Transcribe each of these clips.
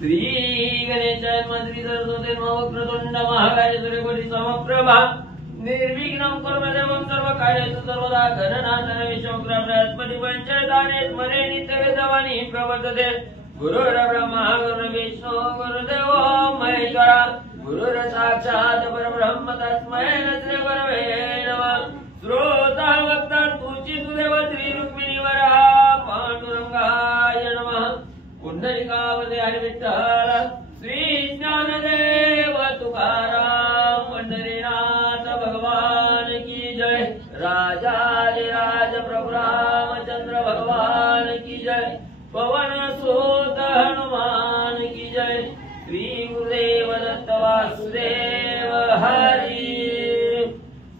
श्री गणेशाय मंत्री सरस्वती नमः महाकाय सूर्यकोटि समप्रभा निर्विघ्नं कुरु मे देवं सर्वकार्येषु सर्वदा गणनाथन विश्वक्र बृहस्पति पंचदाने स्मरे नित्यवेदवाणी प्रवर्तते गुरुर्ब्रह्मा गुरुर्विष्णु गुरुदेवो महेश्वरा गुरुर्साक्षात् परब्रह्म तस्मै श्री गुरवे नमः श्रोता वक्ता तुझी तुदेव श्री रुक्मिणी वरा पांडुरंगाय नमः पुंडलिकावते हरि विठ्ठल श्री ज्ञानदेव तुकाराम पंढरीनाथ भगवान की जय राजाधिराज प्रभु रामचंद्र भगवान की जय पवन सुत हनुमान की जय श्री गुरुदेव दत्त वासुदेव हरि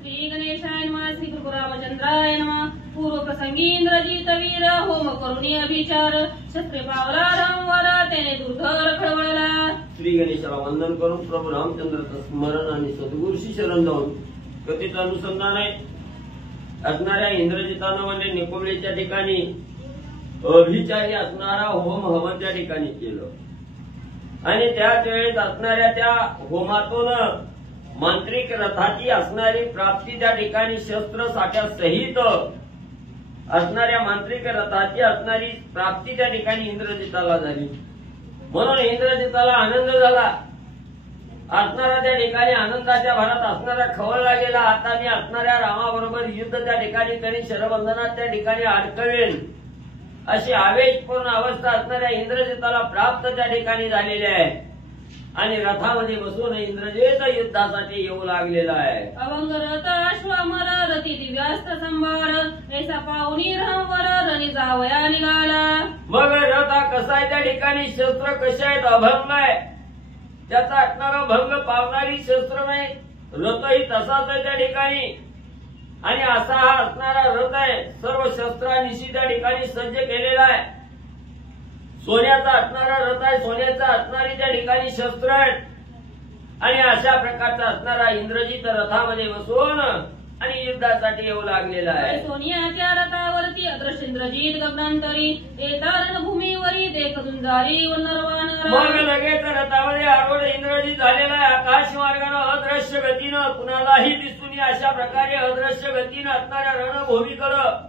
श्री गणेशाय नमः श्री गुरु रामचंद्राय नमः पूर्व प्रसंगी इंद्रजित वीर होम करुणी अभिचार शस्त्रे पावला रामवर त्याने दुर्धर खळवळला श्री गणेशाला वंदन करून प्रभू रामचंद्राचं स्मरण आणि सद्गुरूशी शरण जाऊन कथित अनुसंधान आहे असणाऱ्या इंद्रजितानं म्हणजे निकोबलेच्या ठिकाणी अभिचारी असणारा होम हवन त्या ठिकाणी केलं आणि त्याच वेळेस असणाऱ्या त्या होमातून मांत्रिक रथाची असणारी प्राप्ती त्या ठिकाणी शस्त्र साठ्या सहित असणाऱ्या मांत्रिक रथाची असणारी प्राप्ती त्या ठिकाणी इंद्रजिताला झाली म्हणून इंद्रजिताला आनंद झाला असणारा त्या ठिकाणी आनंदाच्या भरात असणारा खवळला गेला आता मी असणाऱ्या रामाबरोबर युद्ध त्या ठिकाणी करी शरबंधनात त्या ठिकाणी अडकवेन अशी आवेशपूर्ण अवस्था असणाऱ्या इंद्रजिताला प्राप्त त्या ठिकाणी झालेली आहे आणि रथामध्ये बसून इंद्रजित युद्धासाठी येऊ लागलेला आहे अवंग रथ अश्वमर रथी दिव्यास्त संभार ऐसा पाहुणी रामवर रणी जावया निघाला मग रथ कसा आहे त्या ठिकाणी शस्त्र कशा आहेत अभंग आहे त्याचा असणारा भंग पावणारी शस्त्र नाही रथही तसाच आहे त्या ठिकाणी आणि असा हा असणारा रथ आहे सर्व शस्त्रांनिशी त्या ठिकाणी सज्ज केलेला आहे सोन्याचा असणारा रथ आहे सोन्याचा असणारी त्या ठिकाणी शस्त्र आहेत आणि अशा प्रकारचा असणारा इंद्रजित रथामध्ये बसून आणि युद्धासाठी येऊ लागलेला आहे सोनियाच्या रथावरती अदृश्य इंद्रजित गगनांतरी येता रणभूमीवरी देखून जारी नरवानर मग लगेच रथामध्ये आरूढ इंद्रजित झालेला आहे आकाश मार्गानं अदृश्य गतीनं कुणालाही दिसून अशा प्रकारे अदृश्य गतीनं असणाऱ्या रणभूमीकडं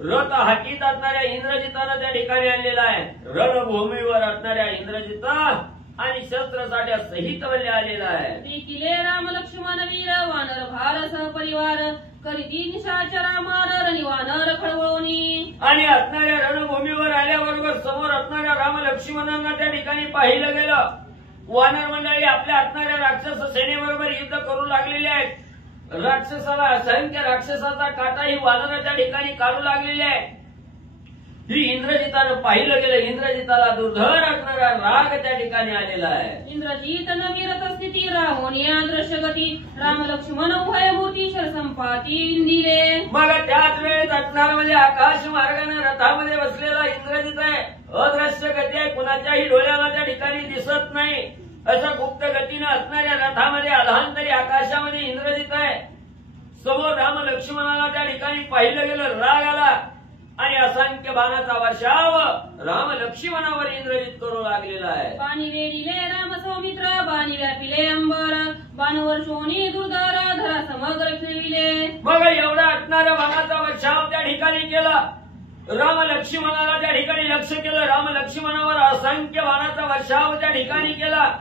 रथ हाकीत असणाऱ्या इंद्रजितानं त्या ठिकाणी आणलेला आहे रणभूमीवर असणाऱ्या इंद्रजित आणि शस्त्रसाठ्या सहित वल्ले आलेला आहे किले राम लक्ष्मण वीर वानर भार सहपरिवार करीती निशाचरा मार रणी वानर खळवळोनी आणि असणाऱ्या रणभूमीवर आल्याबरोबर समोर असणाऱ्या राम लक्ष्मणांना त्या ठिकाणी पाहिलं गेलं वानर मंडळी आपल्या असणाऱ्या राक्षस सेनेबरोबर युद्ध करू लागलेले आहेत राक्षसाला असंख्य राक्षसाचा काटा ही वानर त्या ठिकाणी काढू लागलेली आहे ही इंद्रजितानं पाहिलं गेलं इंद्रजिताला दुर्धर असणारा राग त्या ठिकाणी आलेला आहे इंद्रजित नवीरत स्थिती राहोनी अदृश्य गती राम लक्ष्मण उभय मूर्ती शरसंपाती इंदिरे मग त्याच वेळेस असणार म्हणजे आकाश मार्गाने रथामध्ये बसलेला इंद्रजित आहे अदृश्य गती आहे कुणाच्याही डोळ्याला त्या ठिकाणी दिसत नाही असं गुप्त गतीनं असणाऱ्या रथामध्ये अधांतरी आकाशामध्ये इंद्रजित आहे समोर राम लक्ष्मणाला त्या ठिकाणी पाहिलं गेलं राग आला आणि असंख्य बाणाचा वर्षाव राम लक्ष्मणावर इंद्रजित करू लागलेला आहे पाणी वेढिले राम सौमित्र बाणी व्यापिले अंबर बाणवर शोणी दुर्धर धरा समग्र खेळविले मग एवढा असणाऱ्या बाणाचा वर्षाव त्या ठिकाणी केला राम लक्ष्मणाला त्या ठिकाणी लक्ष केलं राम लक्ष्मणावर असंख्य बाणाचा वर्षाव त्या ठिकाणी केला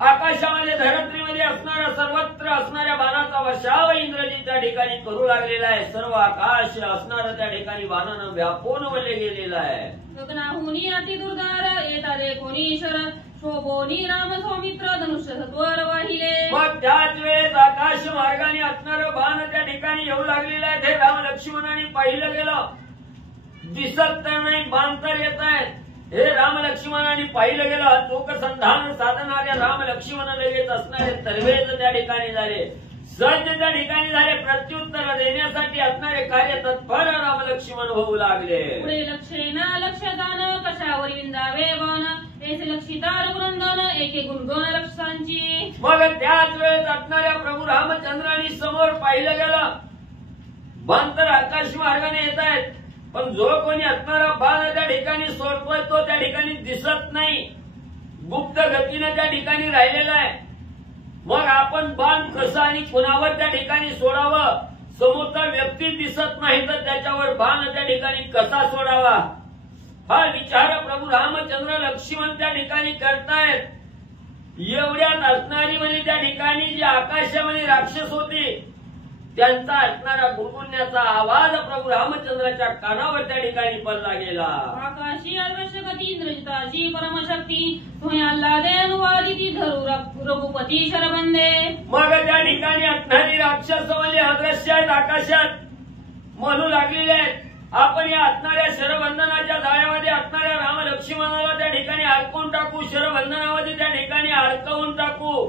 आकाशामध्ये धरत्रीमध्ये असणाऱ्या सर्वत्र असणाऱ्या बाणाचा वर्षाव इंद्रजित त्या ठिकाणी करू लागलेला आहे सर्व आकाश असणारं त्या ठिकाणी बाणानं व्यापून वळले गेलेलं आहे गगनाहुनी अति दुर्धार येता देखोनी शर शोभोनी राम सौमित्र धनुष्य सत्वर वाहिले मग त्याच वेळेस आकाश मार्गाने असणारं बाण त्या ठिकाणी येऊ लागलेलं आहे ते राम लक्ष्मणाने पाहिलं गेलं दिसत तर नाही बाण तर येत आहेत हे राम लक्ष्मणाने पाहिलं गेलं चोख संधान साधणाऱ्या राम लक्ष्मण लगेच असणारे तर्वेज त्या ठिकाणी झाले सज्ज त्या ठिकाणी झाले प्रत्युत्तर देण्यासाठी असणारे कार्य तत्पर राम लक्ष्मण होऊ लागले पुढे लक्षेना लक्ष दान कशावर विंदावे बाण ऐसे लक्षिता रघुनंदन एके गुणगुण लक्षांची मग त्याच वेळेस असणाऱ्या प्रभू रामचंद्रांनी समोर पाहिलं गेलं बाण तर आकाश मार्गाने येत आहेत पण जो कोणी असणारा बाण त्या ठिकाणी ठिकाणी सोडतोय तो त्या ठिकाणी दिसत नाही, गुप्त गतीने त्या ठिकाणी राहिलेला आहे. मग आपण बाण कसं आणि कुणावर त्या ठिकाणी सोडावं, समोरचा व्यक्ती दिसत नाही तर त्याच्यावर बाण त्या ठिकाणी कसा सोडावा, हा विचार प्रभू रामचंद्र लक्ष्मण त्या ठिकाणी करतायत. एवढ्यात असणारी म्हणजे त्या ठिकाणी जी आकाशामध्ये राक्षस होती त्यांचा असणारा गुणगुणण्याचा आवाज प्रभू रामचंद्राच्या कानावर त्या ठिकाणी पडला गेला. आकाशी अदृश्य गती इंद्रजिताची परमशक्ती तुम्ही आल्हादे अनुवादिती धरू रघुपती शरबंदे. मग त्या ठिकाणी असणारी राक्षस म्हणजे अदृश्य आहेत, आकाशात म्हणू लागलेले आहेत. आपण या असणाऱ्या शरबंधनाच्या जाळ्यामध्ये असणाऱ्या राम लक्ष्मणाला त्या ठिकाणी अडकवून टाकू, शरबंधनामध्ये त्या ठिकाणी अडकवून टाकू.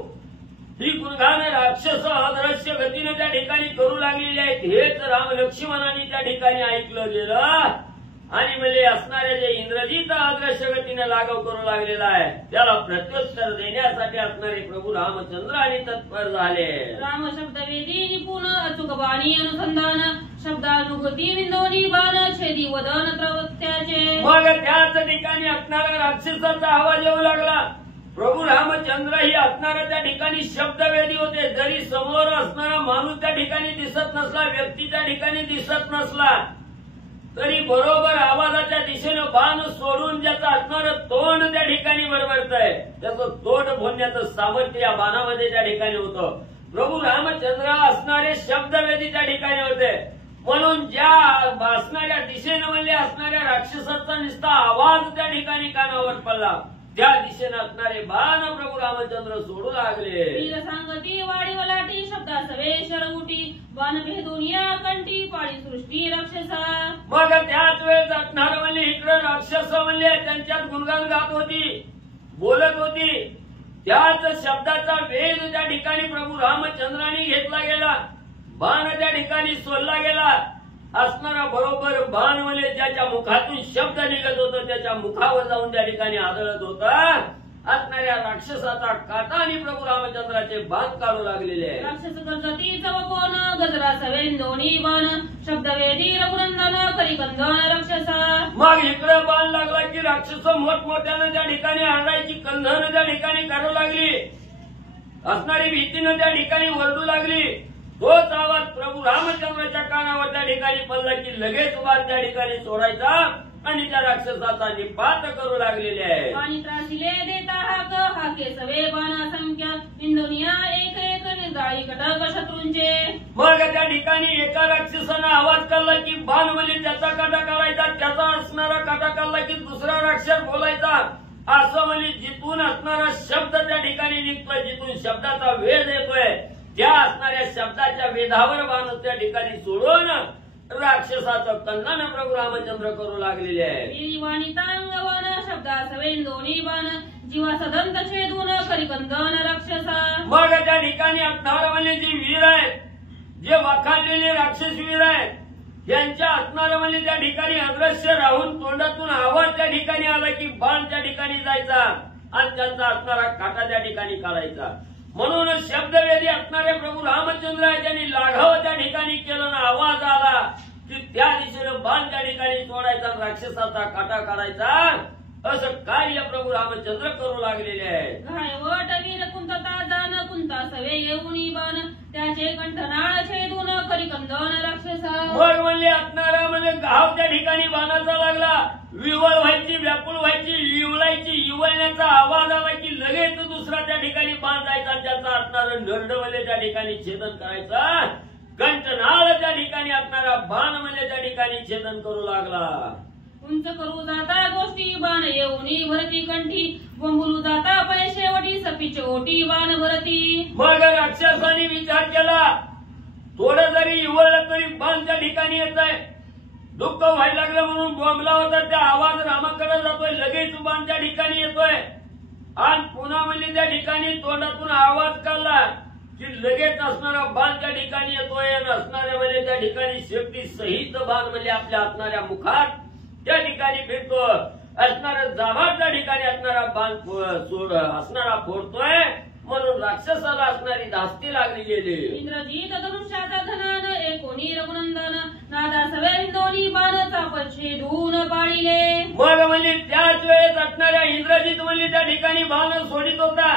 ही गुणगान राक्षस अदृश्य गतीने त्या ठिकाणी करू लागलेली आहेत. हेच राम लक्ष्मणाने त्या ठिकाणी ऐकलं गेलं आणि म्हणजे असणारे जे इंद्रजित अदृश्य गतीने लागव करू लागलेला आहे त्याला प्रत्युत्तर देण्यासाठी असणारे प्रभू रामचंद्र आणि तत्पर झाले. राम शब्द वेदी निपुण अचूक बाणी अनुसंधान शब्दानुभूती विंदोनी बाण छेदी वदन प्रवक्त्याचे. मग त्याच ठिकाणी असणारा राक्षसाचा आवाज येऊ लागला. प्रभू रामचंद्र ही असणारा त्या ठिकाणी शब्दवेदी होते. जरी समोर असणारा माणूस त्या ठिकाणी दिसत नसला, व्यक्ती त्या ठिकाणी दिसत नसला तरी बरोबर आवाजाच्या दिशेनं बाण सोडून ज्याचं असणारं तोंड त्या ठिकाणी बरबरतंय त्याचं तोंड बोलण्याचं सामर्थ्य या बाणामध्ये त्या ठिकाणी होतं. प्रभू रामचंद्र असणारे शब्दवेदी त्या ठिकाणी होते म्हणून ज्या असणाऱ्या दिशेनं म्हणजे असणाऱ्या राक्षसाचा नुसता आवाज त्या ठिकाणी कानावर पडला त्या दिशेनं असणारे बाण प्रभू रामचंद्र सोडू लागले. सांगती वाडी वलाटी शब्दा सवे शरगुटी बाण भेदून या कंठी पाळी सृष्टी राक्षसा. मग त्याच वेळेस असणार म्हणजे इकडे राक्षस म्हणजे त्यांच्यात गुणगान गात होती, बोलत होती. त्याच शब्दाचा वेध त्या ठिकाणी प्रभू रामचंद्रांनी घेतला गेला, बाण त्या ठिकाणी सोडला गेला. असणारा बरोबर बाण म्हणजे ज्याच्या मुखातून शब्द निघत होता त्याच्या मुखावर जाऊन त्या ठिकाणी आदळत होता. असणाऱ्या राक्षसाचा काटा आणि प्रभू रामचंद्राचे बाण काढू लागलेले आहे. राक्षस गजती चवकोन गजरा सवेन दोन्ही बाण शब्दवेदी रघुनंदन करिकंदन राक्षसा. मग इकडे बाण लागला की राक्षस मोठमोठ्यानं त्या ठिकाणी आरडायची कंधनं त्या ठिकाणी काढू लागली, असणारी भीतीनं त्या ठिकाणी ओरडू लागली. तोच आवाज प्रभू रामचंद्राच्या कानावर त्या ठिकाणी पडला की लगेच बाण त्या ठिकाणी सोडायचा आणि त्या राक्षसाचा निपात करू लागलेले आहे. आणि त्रासिले देता हाक हाके सवे बाण संख्या इंदोनिया एक एक निर्दाळी कटक शत्रूंचे. मग त्या ठिकाणी एका राक्षसानं आवाज काढला की बाण म्हणजे त्याचा काटा काढायचा, त्याचा असणारा काटा काढला की दुसरा राक्षस बोलायचा. असं म्हणजे जिथून असणारा शब्द त्या ठिकाणी निघतोय, जिथून शब्दाचा वेध येतोय त्या असणाऱ्या शब्दाच्या वेधावर बाण त्या ठिकाणी सोडून राक्षसाचं कंदन प्रभू रामचंद्र करू लागलेले आहे. वाणितांगवन शब्दा सवेन दोन्ही बाण जीवा सदंत छेदून करिकंदन राक्षसा. मग त्या ठिकाणी असणारा म्हणजे जे वीर आहेत, जे वाखाणलेले राक्षस वीर आहेत यांच्या असणारा म्हणजे त्या ठिकाणी अदृश्य राहून तोंडातून आवाज त्या ठिकाणी आला की बाण त्या ठिकाणी जायचा आणि त्यांचा असणारा काटा त्या ठिकाणी काढायचा. म्हणून शब्दवेदी असणारे प्रभू रामचंद्र यांनी लाघव त्या ठिकाणी केलं ना आवाज आला की त्या दिशेनं बाण त्या ठिकाणी सोडायचा, राक्षसाचा काटा काढायचा. असं कार्य प्रभू रामचंद्र करू लागलेले आहे. घायवट वीर कुंतता जाण कुंता सवे येऊनी बाण त्याचे कंठनाळ छेदून करिकंदन राक्षसा. मग म्हणजे असणारा म्हणजे घाव त्या ठिकाणी बाणाचा लागला, विवळ व्हायची, व्याकुळ व्हायची, इवळायची, इवळण्याचा आवाज आला की लगेच दुसरा त्या ठिकाणी बाण जायचा, ज्याचा असणारं नरडवले त्या ठिकाणी छेदन करायचा. कंठनाळ त्या ठिकाणी असणारा बाण म्हणजे त्या ठिकाणी छेदन करू लागला. उंच करू जाता गोष्टी बाण येऊनी भरती कंठी बोंबुलू जाता पैशेवटी सपीच ओटी बाण भरती. मग राक्षसाने विचार केला थोडं जरी इवळलं तरी बाण त्या ठिकाणी येत आहे, दुःख व्हायला लागलं म्हणून बोंबला होता त्या आवाज रामाकडे जातोय, लगेच बाण त्या ठिकाणी येतोय आणि पुन्हा म्हणजे त्या ठिकाणी तोंडातून आवाज काढला की लगेच असणारा बाण त्या ठिकाणी येतोय आणि असणाऱ्या म्हणजे त्या ठिकाणी शेवटी सहित बाण म्हणजे आपल्या असणाऱ्या मुखात त्या ठिकाणी भेटतो. असणारा जाभार त्या ठिकाणी असणारा बाण असणारा फोडतोय म्हणून राक्षसाला असणारी धास्ती लागली गेली. इंद्रजित धनुष्याचा धनान एकोणी रघुनंदन नादा सवे दोन्ही बाण चापछे धून पाळिले. मग असणाऱ्या इंद्रजित म्हणले त्या ठिकाणी बाण सोडित होता.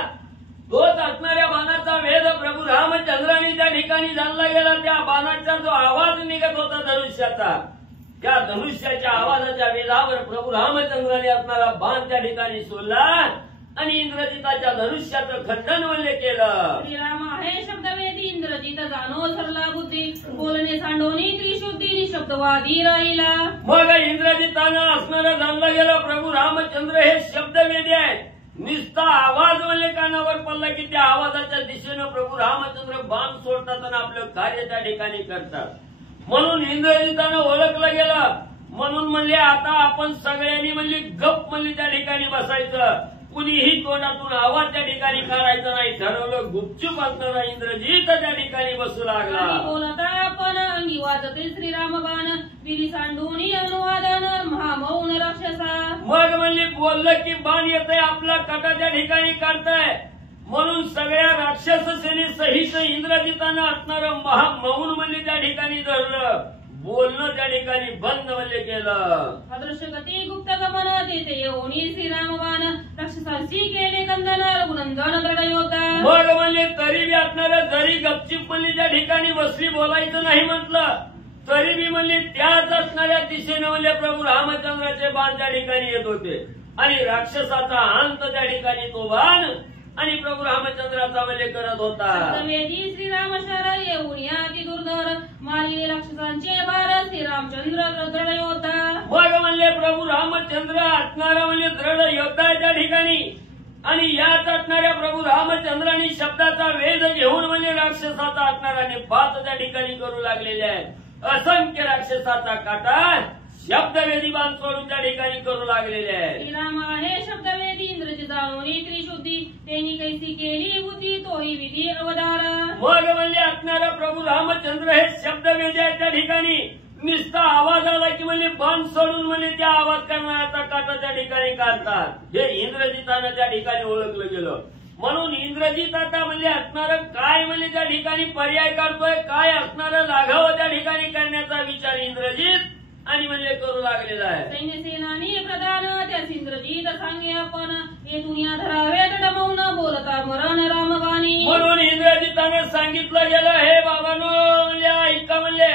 तोच असणाऱ्या बाणाचा वेध प्रभू रामचंद्रांनी त्या ठिकाणी जाणला गेला. त्या बाणाचा जो आवाज निघत होता धनुष्याचा, त्या धनुष्याच्या आवाजाच्या वेधावर प्रभू रामचंद्रांनी असणारा बाण त्या ठिकाणी सोडला आणि इंद्रजिताच्या धनुष्याचं खंडन म्हणले केलं. श्रीराम आहे शब्दवेदी इंद्रजित जाणो सरला बुद्धी बोलणे सांडोनी त्रिशुद्धी निशब्दवादी राहिला. मग इंद्रजितानं असणारं जाणलं गेलं प्रभू रामचंद्र हे शब्दवेदी आहेत. नुसता आवाज म्हणले कानावर पडला की त्या आवाजाच्या दिशेनं प्रभू रामचंद्र बाण सोडतात आणि आपलं कार्य त्या ठिकाणी करतात. म्हणून इंद्रजितानं ओळखलं गेलं. म्हणून म्हणले आता आपण सगळ्यांनी म्हणले गप म्हणले त्या ठिकाणी बसायचं, कुणीही तोंडातून आवाज त्या ठिकाणी करायचा नाही. ठरवलं गुपचूप असताना इंद्रजित त्या ठिकाणी बसू लागला. बोलता आपण अंगी वाजते श्रीराम बाण दिली सांडूनी अनुवादन महामौन राक्षसा. मग म्हणले बोललं की बाण येतंय आपला कटा त्या ठिकाणी काढताय. म्हणून सगळ्या राक्षस सेनेसहित इंद्रजितानं असणारं महामौन म्हणले त्या ठिकाणी धरलं. बोलणं त्या ठिकाणी बंद म्हणले केलं. अदृश्य गती गुप्त गमन तेथे येऊनी श्रीराम बाण राक्षसांशी केले कंदन रघुनंदन दृढ योद्धा. मग म्हणले तरी बी असणारं जरी गपचिप म्हणले त्या ठिकाणी बसली बोलायचं नाही म्हटलं तरी बी म्हणले त्याच असणाऱ्या दिशेने म्हणले प्रभू रामचंद्राचे बाण त्या ठिकाणी येत होते आणि राक्षसाचा अंत त्या ठिकाणी तो बाण आणि प्रभू रामचंद्राचा म्हणजे करत होता. वेदी श्रीराम शर येऊन या ती दुर्धर मारिले राक्षसांचे भार श्रीरामचंद्र दृढ योद्धा. मग म्हणले प्रभू रामचंद्र असणारा म्हणजे दृढ योद्धा त्या ठिकाणी आणि याच असणाऱ्या प्रभू रामचंद्रांनी शब्दाचा वेध घेऊन म्हणजे राक्षसाचा असणारा निपात त्या ठिकाणी करू लागलेले आहेत. असंख्य राक्षसाचा काटा शब्दवेदी बाण सोडून त्या ठिकाणी करू लागलेले आहेत. श्रीराम आहे शब्दवेदी इंद्रजी जाणोनी त्रिशुद्धी त्यांनी कैसी केली बुद्धी तोही विधी अवतार. मग म्हणजे असणारा प्रभू रामचंद्र हे शब्दवेदी आहेत त्या ठिकाणी. नुसता आवाज आला की म्हणजे बाण सोडून म्हणजे त्या आवाज करणाऱ्याचा काटा त्या ठिकाणी काढतात. हे इंद्रजितानं त्या ठिकाणी ओळखलं गेलं. म्हणून इंद्रजित आता म्हणजे असणारं काय म्हणजे त्या ठिकाणी पर्याय काढतोय, काय असणारं लाघावं त्या ठिकाणी करण्याचा विचार इंद्रजित आणि म्हणजे करू लागलेला आहे. सैन्य सेनानी प्रधान त्या इंद्रजित सांगे आपण हे दुनिया धरावे डमवून बोलता मरण रामवाणी. म्हणून इंद्रजितानं सांगितलं गेलं हे बाबांनो म्हणजे ऐका म्हणले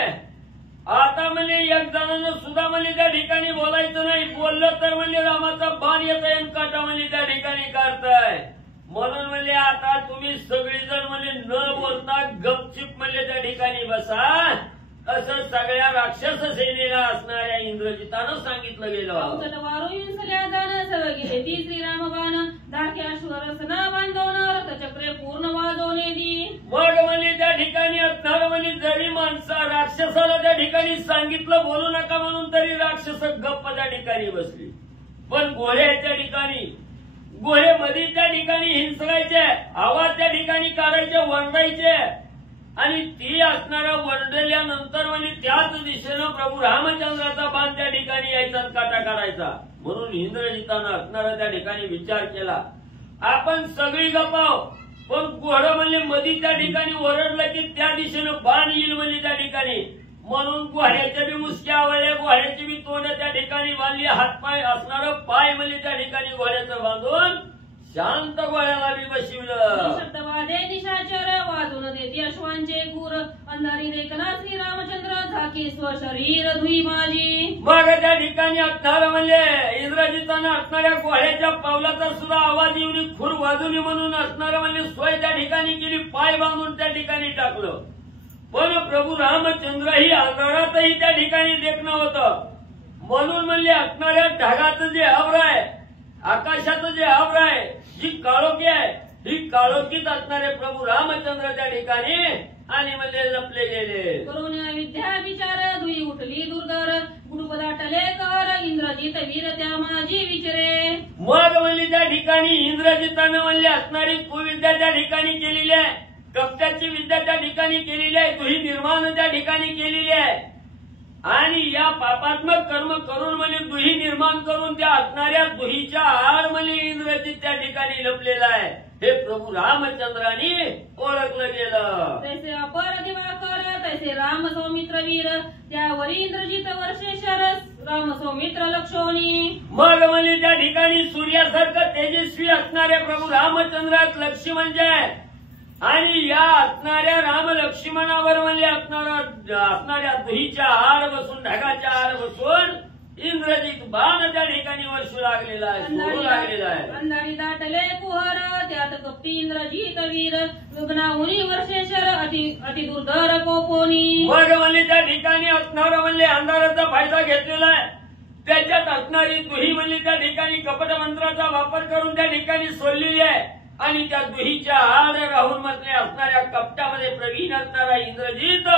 आता म्हणजे एक जणांना सुद्धा म्हणजे त्या ठिकाणी बोलायचं नाही. बोललं तर म्हणजे रामाचा बाण येतोय आणि काटा म्हणजे त्या ठिकाणी काढताय. म्हणून म्हणजे आता तुम्ही सगळीजण म्हणजे न बोलता गपचिप म्हणजे त्या ठिकाणी बसा असं सगळ्या राक्षस सेनेला असणाऱ्या इंद्रजितानं सांगितलं गेलं. वारून सगळ्या जाण सगळं गेले ती श्रीराम बाण धाक्या श्वरसना बांधवणार रथचक्रे पूर्ण वाजवणे दी. मग म्हणजे त्या ठिकाणी असणार म्हणजे जरी माणसा राक्षसाला त्या ठिकाणी सांगितलं बोलू नका म्हणून तरी राक्षस गप्प त्या ठिकाणी बसली. पण घोड्याच्या ठिकाणी घोडे मध्ये त्या ठिकाणी हिंसकायचे, आवाज त्या ठिकाणी काढायचे, वरडायचे आणि ती असणाऱ्या वरडल्यानंतर म्हणजे त्याच दिशेनं प्रभू रामचंद्राचा बाण त्या ठिकाणी यायचा काटा काढायचा. म्हणून इंद्रजितानं असणारा त्या ठिकाणी विचार केला आपण सगळी गपाव पण घोडं म्हणजे मधी त्या ठिकाणी ओरडलं की त्या दिशेनं बाण येईल म्हणजे त्या ठिकाणी. म्हणून घोड्याच्या बी मुसक्या आवडल्या, घोड्याची बी तोंड त्या ठिकाणी बांधली, हातपाय असणारं पाय म्हणजे त्या ठिकाणी घोड्याचं बांधून शांत घोड्याला बी बसविलं. शब्दवादे निशाचर वाजून देते अश्वांचे खूर अंधारी देखना श्रीरामचंद्र झाकी स्वशरीर धुई माझी. मग त्या ठिकाणी असणारं म्हणजे इंद्रजितानं असणाऱ्या घोड्याच्या पावलाचा सुद्धा आवाज येऊन खूर वाजून म्हणून असणारं म्हणजे सोय त्या ठिकाणी केली, पाय बांधून त्या ठिकाणी टाकलं. पण प्रभू रामचंद्र ही अंधारातही त्या ठिकाणी देखणं होतं. म्हणून म्हणले असणाऱ्या ढगाचं जे आवर आहे, आकाशाचं जे आवर आहे, जी काळोखी आहे, ही काळोखीत असणारे प्रभू रामचंद्र त्या ठिकाणी आणि म्हणजे लपले गेले. करून विद्या विचार धुई उठली दुर्धर गुरुपदा टले कर इंद्रजित वीर त्या माझी विचारे. मग म्हणजे त्या ठिकाणी इंद्रजितानं म्हणले असणारी कुविद्या त्या ठिकाणी केलेली आहे, कप्त्याची विद्या त्या ठिकाणी केलेली आहे, दुही निर्माण त्या ठिकाणी केलेली आहे आणि या पापात्मक कर्म करून म्हणजे दुही निर्माण करून त्या असणाऱ्या दुहीच्या आड म्हणजे इंद्रजित त्या ठिकाणी लपलेला आहे. हे प्रभू रामचंद्रांनी ओळखलं गेलं. तैसे अपर दिवाकर तैसे राम सौमित्र वीर त्यावर इंद्रजित वर्षेश्वर राम सौमित्र लक्षोनी. मग म्हणजे त्या ठिकाणी सूर्यासारखं तेजस्वी असणारे प्रभू रामचंद्रात लक्ष्मण जे आहे आणि या असणाऱ्या राम लक्ष्मणावर म्हणजे असणाऱ्या दुहीच्या आड बसून ढगाच्या आड बसून इंद्रजित बाण त्या ठिकाणी वर्षू लागलेला आहे, सोडू लागलेला आहे. अंधारी दाटले कुहर त्यात कपटी इंद्रजित वीर गगनाहुनी वर्षेश्वर अति दुर्धर कोपोनी. मग म्हणजे त्या ठिकाणी असणारं म्हणजे अंधाराचा फायदा घेतलेला आहे. त्याच्यात असणारी दुही म्हणजे त्या ठिकाणी कपट मंत्राचा वापर करून त्या ठिकाणी सोडलेली आहे आणि त्या दुहीच्या आड राहून मधले असणाऱ्या कपटामध्ये प्रवीण असणारा इंद्रजित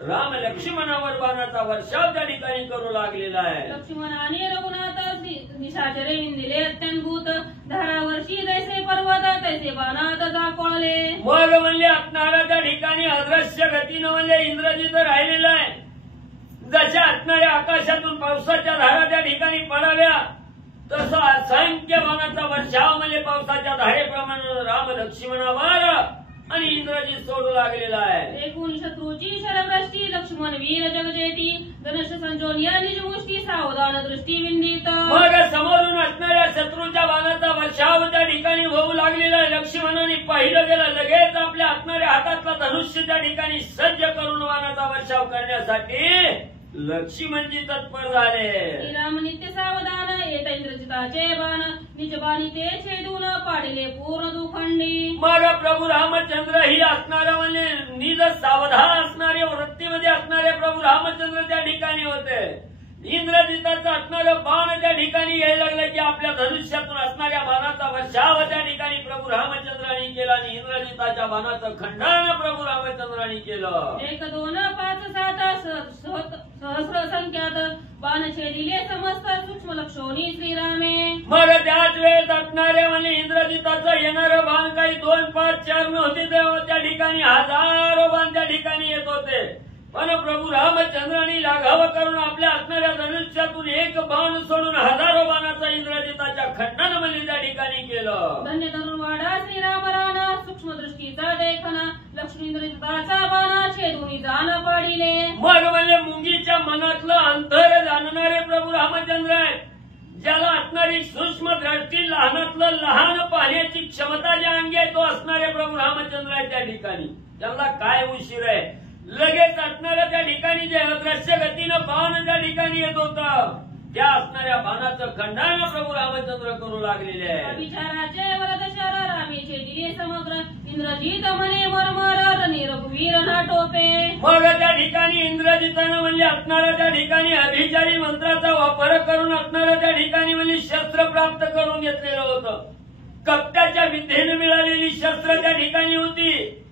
राम लक्ष्मणावर बाणाचा वर्षाव त्या ठिकाणी करू लागलेला आहे. लक्ष्मण आणि रघुनाथ निशाचरे विंदिले अत्यंभूत धारावर्षी जैसे पर्वत तैसे बाणात दाखवले. मग म्हणजे असणारा त्या ठिकाणी अदृश्य गतीनं म्हणजे इंद्रजित राहिलेला आहे. जशा असणाऱ्या आकाशातून पावसाच्या धारा त्या ठिकाणी पडाव्या तसं असंख्य बाणाचा वर्षाव म्हणजे पावसाच्या धारेप्रमाणे राम लक्ष्मणावर आणि इंद्रजित सोडू लागलेला आहे. एकूण शत्रूची शरवृष्टी लक्ष्मण वीर जगजेती धनुष संजोनिया निजमुष्टी सावधान दृष्टी विंदित. मग समोरून असणाऱ्या शत्रूच्या बाणाचा वर्षाव त्या ठिकाणी होऊ लागलेला आहे. लक्ष्मणाने पाहिलं गेलं लगेच आपल्या असणाऱ्या हातातला धनुष्य त्या ठिकाणी सज्ज करून बाणाचा वर्षाव करण्यासाठी लक्ष्मणजी तत्पर झाले. श्रीराम नित्य सावधान येत इंद्रजिताचे बाण निज बाणी ते छेदून पाडिले पूर्ण दुखंडी. मग प्रभू रामचंद्र ही असणारा म्हणजे निज सावधान असणारे वृत्तीमध्ये असणारे प्रभू रामचंद्र त्या ठिकाणी होते. इंद्रजिताचं असणारं बाण त्या ठिकाणी यायला लागलं की आपल्या धनुष्यातून असणाऱ्या बाणाचा वर्षाव त्या ठिकाणी प्रभू रामचंद्रांनी केला आणि इंद्रजिताच्या बाणाचं खंडन प्रभू रामचंद्रांनी केलं. 1 2 5 7 सहस्र संख्यात बाण छेदिले समस्त सूक्ष्म लक्षोनी श्रीरामे. मग त्याच वेळेस असणारे म्हणजे इंद्रजिताचं येणारं बाण काही 2 5 4 नव्हते, त्या ठिकाणी हजारो बाण त्या ठिकाणी येत होते. पण प्रभू रामचंद्रांनी लाघव करून आपल्या असणाऱ्या धनुष्यातून एक बाण सोडून हजारो बाणाचा इंद्रजिताच्या खंडन म्हणजे त्या ठिकाणी केलं. धन्य धनुर्वाडा श्रीराम राणा सूक्ष्म दृष्टीचा देखना लक्ष्मी इंद्रजिताचा बाणा छेदून जाण पाडिले. मग म्हणजे मुंगीच्या मनातलं अंतर जाणणारे प्रभू रामचंद्र आहे. ज्याला असणारी सूक्ष्म दृष्टी लहानातलं लहान पाहण्याची क्षमता ज्या अंगी आहे तो असणारे प्रभू रामचंद्र आहे. त्या ठिकाणी त्यांना काय उशीर आहे, लगेच असणाऱ्या त्या ठिकाणी जे अदृश्य गतीनं बाण त्या ठिकाणी येत होतं त्या असणाऱ्या बाणाचं खंडन प्रभू रामचंद्र करू लागलेले आहे. विचाराचे वरद शर रामीचे दिले समग्र इंद्रजित म्हणे मरमर रघुवीर ना टोपे. मग त्या ठिकाणी इंद्रजितानं म्हणजे असणाऱ्या त्या ठिकाणी अभिचारी मंत्राचा वापर करून असणाऱ्या त्या ठिकाणी म्हणजे शस्त्र प्राप्त करून घेतलेलं होतं. कपटाच्या विद्येने मिळालेली शस्त्र त्या ठिकाणी होती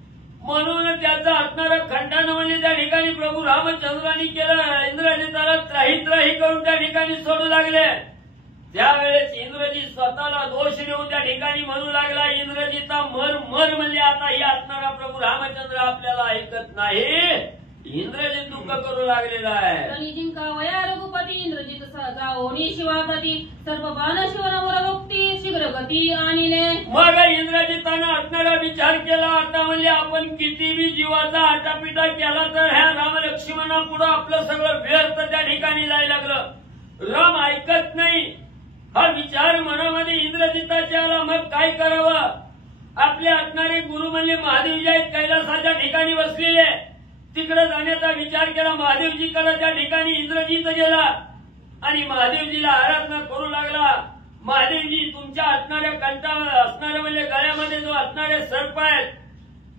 म्हणून त्याचं असणारं खंडन म्हणजे त्या ठिकाणी प्रभू रामचंद्रांनी केलं. इंद्रजिताला त्राही त्राही करून त्या ठिकाणी सोडू लागले. त्यावेळेस इंद्रजित स्वतःला दोष देऊन त्या ठिकाणी म्हणू लागला, इंद्रजिता मर मर म्हणजे आता ही असणारा प्रभू रामचंद्र आपल्याला ऐकत नाही. इंद्रजित दुःख करू लागलेला आहे. जिंकावया रघुपती इंद्रजित जाओनी शिवाप्रती सर्व बाण शिवनवर भक्ती शीघ्र गती आणिले. मग इंद्रजितानं असणारा विचार केला, आता म्हणजे आपण किती बी जीवाचा आटापिटा केला तर ह्या राम लक्ष्मणापुढं आपलं सगळं व्यर्थ त्या ठिकाणी जायला लागलं. राम ऐकत नाही हा विचार मनामध्ये इंद्रजिताच्या आला. मग काय करावं, आपले असणारे गुरु म्हणजे महादेवजी आहेत कैलासाच्या ठिकाणी बसलेले, तिकडे जाण्याचा विचार केला. महादेवजीकडे त्या ठिकाणी इंद्रजित गेला आणि महादेवजीला आराधना करू लागला. महादेवजी तुमच्या असणाऱ्या कंठावर असणाऱ्या म्हणजे गळ्यामध्ये जो असणारे सर्प आहेत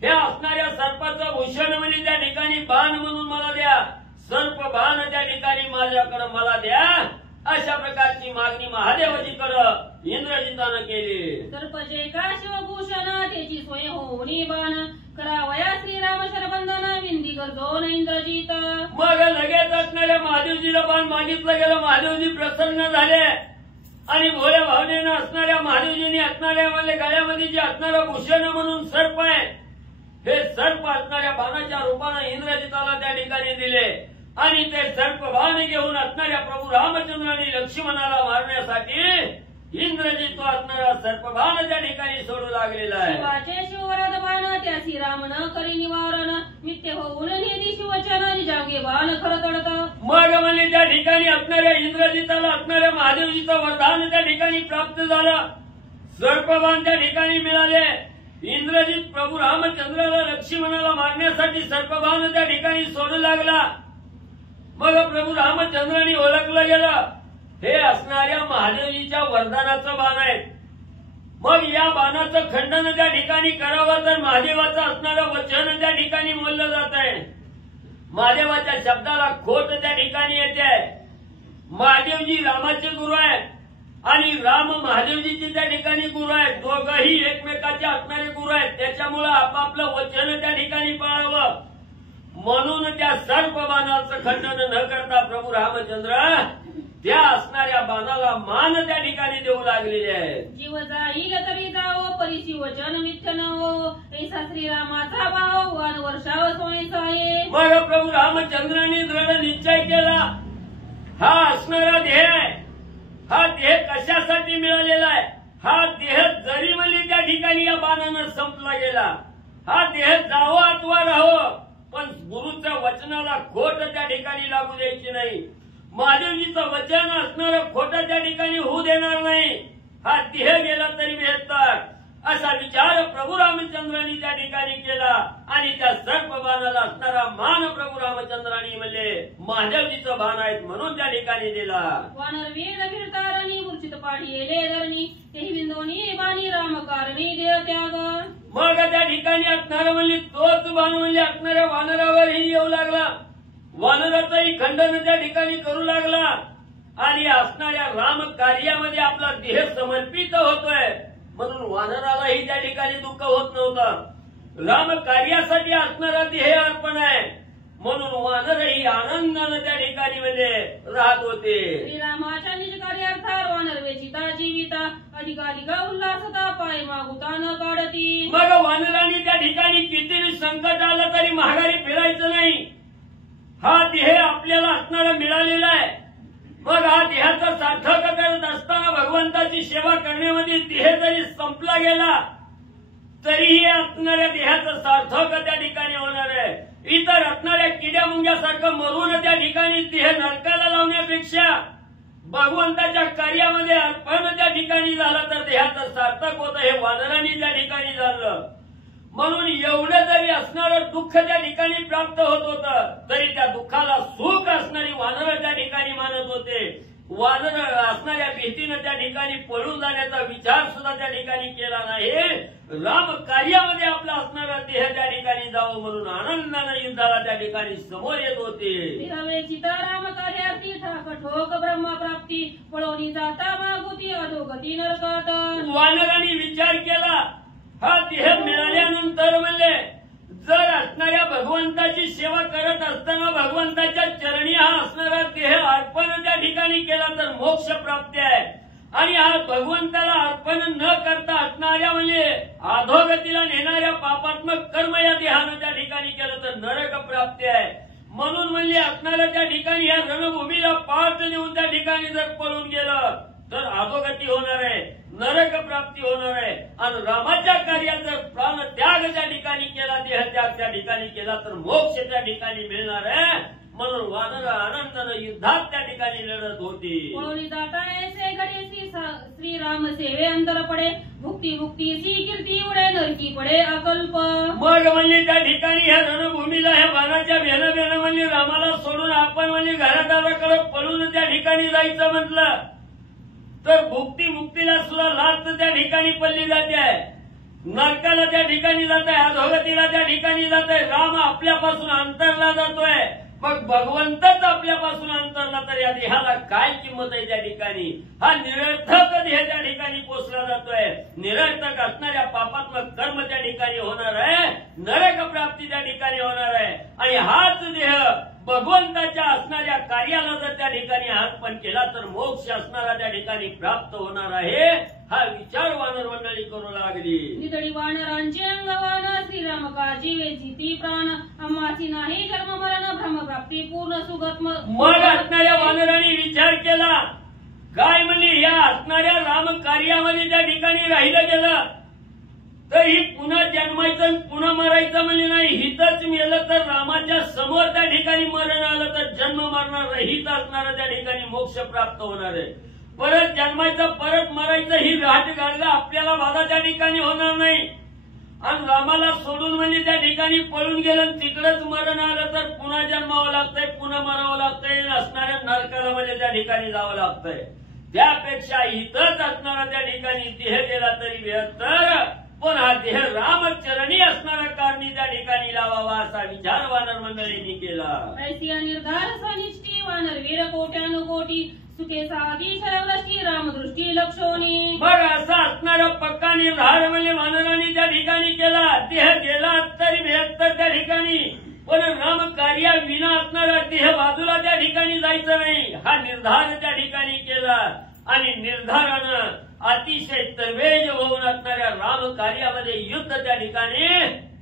त्या असणाऱ्या सर्पाचं भूषण म्हणजे त्या ठिकाणी बाण म्हणून मला द्या, सर्प बाण त्या ठिकाणी माझ्याकडे मला द्या. अशा प्रकारची मागणी महादेवजीकडे इंद्रजितानं केली. सर्पजे का शिवभूषण त्याची सोय होऊनी बाण करावया श्रीराम शरबंधन विंदी गरजोन इंद्रजित. मग लगेच असणाऱ्या महादेवजीला बाण मागितलं गेलं. महादेवजी प्रसन्न झाले आणि भोळ्या भावनेनं असणाऱ्या महादेवजींनी असणाऱ्या म्हणजे गळ्यामध्ये जे असणारं भूषण म्हणून सर्प आहे हे सर्प असणाऱ्या बाणाच्या रूपानं इंद्रजिताला त्या ठिकाणी दिले आणि ते सर्प बाण घेऊन असणाऱ्या प्रभू रामचंद्रांनी लक्ष्मणाला मारण्यासाठी इंद्रजित असणारा सर्पबाण त्या ठिकाणी सोडू लागलेला आहे. शिवाचे शिववरद बाण त्यासी राम न करी निवारण मिथ्य होऊन निधी शिवचन निजांगे बाण खरं तडत. मग म्हणजे त्या ठिकाणी असणाऱ्या इंद्रजिताला असणाऱ्या महादेवजीचं वरदान त्या ठिकाणी प्राप्त झालं. सर्पबाण त्या ठिकाणी मिळाले. इंद्रजित प्रभू रामचंद्राला लक्ष्मणाला मारण्यासाठी सर्पबाण त्या ठिकाणी सोडू लागला. मग प्रभू रामचंद्रांनी ओळखलं गेलं हे असणाऱ्या महादेवजीच्या वरदानाचं बाण आहे. मग या बाणाचं खंडन त्या ठिकाणी करावं तर महादेवाचं असणारं वचन त्या ठिकाणी बोललं जात आहे. महादेवाच्या शब्दाला खोट त्या ठिकाणी येते. महादेवजी रामाचे गुरु आहेत आणि राम महादेवजीचे त्या ठिकाणी गुरु आहेत. दोघंही एकमेकाचे असणारे गुरु आहेत. त्याच्यामुळे आपापलं वचन त्या ठिकाणी पाळावं म्हणून त्या सर्पबाणाचं खंडन न करता प्रभू रामचंद्र त्या असणाऱ्या बाणाला मान त्या ठिकाणी देऊ लागलेले आहे. जीव जाईल तरी जावो परिशी वचन मिथ्य न हो ऐसा श्रीरामाचा भाव वन वर्षाव सोयीचा आहे. मग प्रभू रामचंद्रांनी दृढ निश्चय केला हा असणारा देह आहे. हा देह कशासाठी मिळालेला आहे. हा देह जरी म्हणली त्या ठिकाणी या बाणानं संपला गेला. हा देह जावो अथवा राहो पण गुरुच्या वचनाला खोट त्या ठिकाणी लागू द्यायची नाही. महादेवजीचं वचन असणारं खोटं त्या ठिकाणी होऊ देणार नाही. हा देह गेला तरी बेहत्तर असा विचार प्रभू रामचंद्रांनी त्या ठिकाणी केला आणि त्या सर्पबाणाला असणारा मान प्रभू रामचंद्रांनी म्हणले महादेवजीचं बाण आहेत म्हणून त्या ठिकाणी दिला. वानर वीर फिरतारणी मूर्छित पाठी येले धरणी तेही बिंदोनी बाणी राम कारणी देह त्याग. मग त्या ठिकाणी असणारं म्हणले तोच बाण म्हणले असणाऱ्या वानरावरही येऊ लागला. वानराचंही खंडन त्या ठिकाणी करू लागला आणि असणाऱ्या राम कार्यामध्ये आपला देह समर्पित होतोय म्हणून वानरालाही त्या ठिकाणी दुःख होत नव्हतं. राम कार्यासाठी असणारा देह अर्पण आहे म्हणून वानरही आनंदानं त्या ठिकाणी मध्ये राहत होते. श्रीरामाच्या निज कार्यार्था वानर वेचिता जीविता अधिकाधिका उल्हासता पाय मागुता न काढती. मग वानरांनी त्या ठिकाणी किती संकट आलं तरी माघारी फिरायचं नाही. हा देह आपल्याला असणारा मिळालेला आहे. मग हा देहाचा सार्थक करत असताना भगवंताची सेवा करण्यामध्ये देह जरी संपला गेला तरीही असणाऱ्या देहाचं सार्थक त्या ठिकाणी होणार आहे. इतर असणाऱ्या किड्या मुंग्यासारखं मरून त्या ठिकाणी देह नरकाला लावण्यापेक्षा भगवंताच्या कार्यामध्ये अर्पण त्या ठिकाणी झालं तर देहाचं सार्थक होतं. हे वानरांनी त्या ठिकाणी झालं. म्हणून एवढं जरी असणारं दुःख त्या ठिकाणी प्राप्त होत होतं तरी त्या दुःखाला सुख असणारी वानरं त्या ठिकाणी मानत होते. वानर असणाऱ्या भीतीनं त्या ठिकाणी पळून जाण्याचा विचार सुद्धा त्या ठिकाणी केला नाही. राम कार्यामध्ये आपला असणारा देह त्या ठिकाणी जावं म्हणून आनंदानं युद्धाला त्या ठिकाणी समोर येत होते. राम कार्यार्थी ठाक ठोक ब्रह्मप्राप्ती पळवणी जाता मागुती अधोगती नरकात. वानरांनी विचार केला हा देह मिळाल्यानंतर म्हणजे जर असणाऱ्या भगवंताची सेवा करत असताना भगवंताच्या चरणी हा असणारा देह अर्पण त्या ठिकाणी केला तर मोक्ष प्राप्ती आहे आणि हा भगवंताला अर्पण न करता असणाऱ्या म्हणजे अधोगतीला नेणाऱ्या पापात्मक कर्म या देहानं त्या ठिकाणी केलं तर नरक प्राप्ती आहे. म्हणून म्हणजे असणाऱ्या त्या ठिकाणी या रणभूमीला पाठ नेऊन त्या ठिकाणी जर पळून गेलं तर अधोगती होणार आहे, नरक प्राप्ती होणार आहे आणि रामाच्या कार्यात जर प्राण त्याग त्या ठिकाणी केला, देह त्याग त्या ठिकाणी केला तर मोक्ष त्या ठिकाणी मिळणार आहे. म्हणून वानर आनंदानं युद्धात त्या ठिकाणी लढत होती. पळून जाता ऐसे घडे श्रीराम सेवे अंतर पडे भुक्ती भुक्तीची कीर्ती उडे नरकी पडे अकल्प. मग म्हणजे त्या ठिकाणी ह्या रणभूमीला ह्या बाणाच्या भेन म्हणजे रामाला सोडून आपण म्हणजे घरादाराकडे पळून त्या ठिकाणी जायचं म्हटलं तर भुक्ती मुक्तीला सुद्धा लाच त्या ठिकाणी पडली जाते आहे, नरकाला त्या ठिकाणी जात आहे, अधोगतीला त्या ठिकाणी जात आहे. राम आपल्यापासून अंतरला जातोय मग भगवंतच आपल्यापासून अंतरला तर या देहाला काय किंमत आहे त्या ठिकाणी. हा निरर्थक देह त्या ठिकाणी पोचला जातोय, निरर्थक असणाऱ्या पापात्मक कर्म त्या ठिकाणी होणार आहे, नरक प्राप्ती त्या ठिकाणी होणार आहे. आणि हाच देह भगवंताच्या असणाऱ्या कार्याला जर त्या ठिकाणी अर्पण केला तर मोक्ष असणारा त्या ठिकाणी प्राप्त होणार आहे. हा विचार वानर मंडळी करू लागली. नितळी वानरांचे अंगवान श्रीराम काळजी वेची ती प्राण अम्माची नाही जन्म मरण ब्रह्मप्राप्ती पूर्ण सुगत. मग असणाऱ्या वानरांनी विचार केला काय म्हणली या असणाऱ्या राम कार्यामध्ये त्या ठिकाणी राहिलं गेलं तर ही पुन्हा जन्मायचं पुन्हा मरायचं म्हणजे नाही. हितच मेलं तर रामाच्या समोर त्या ठिकाणी मरण आलं तर जन्म मरणार रहित असणारं त्या ठिकाणी मोक्ष प्राप्त होणार आहे. परत जन्मायचं परत मरायचं ही राहट गाडलं आपल्याला बाधा त्या ठिकाणी होणार नाही. आणि रामाला सोडून म्हणजे त्या ठिकाणी पळून गेलं तिकडच मरण आलं तर पुन्हा जन्मावं लागतंय पुन्हा मरावं लागतंय असणाऱ्या नरकाला म्हणजे त्या ठिकाणी जावं लागतंय. त्यापेक्षा इथंच असणारा त्या ठिकाणी देह गेला तरी बेहत्तर पण हा देह रामचरणी असणारा कारणी त्या ठिकाणी लावावा असा विचार वानर मंडळींनी केला. ऐसिया निर्धार स्वनिष्ठी वानर वीर कोट्यानुकोटी सुखे साधी शरवृष्टी रामदृष्टी लक्षोनी. मग असा असणारा पक्का निर्धार म्हणजे वानरांनी त्या ठिकाणी केला. देह गेला तरी बेहत्तर त्या ठिकाणी पण राम कार्या विना असणारा देह बाजूला त्या ठिकाणी जायचं नाही हा निर्धार त्या ठिकाणी केला. आणि निर्धारानं अतिशय तवेज होऊन असणाऱ्या राम कार्यामध्ये युद्ध त्या ठिकाणी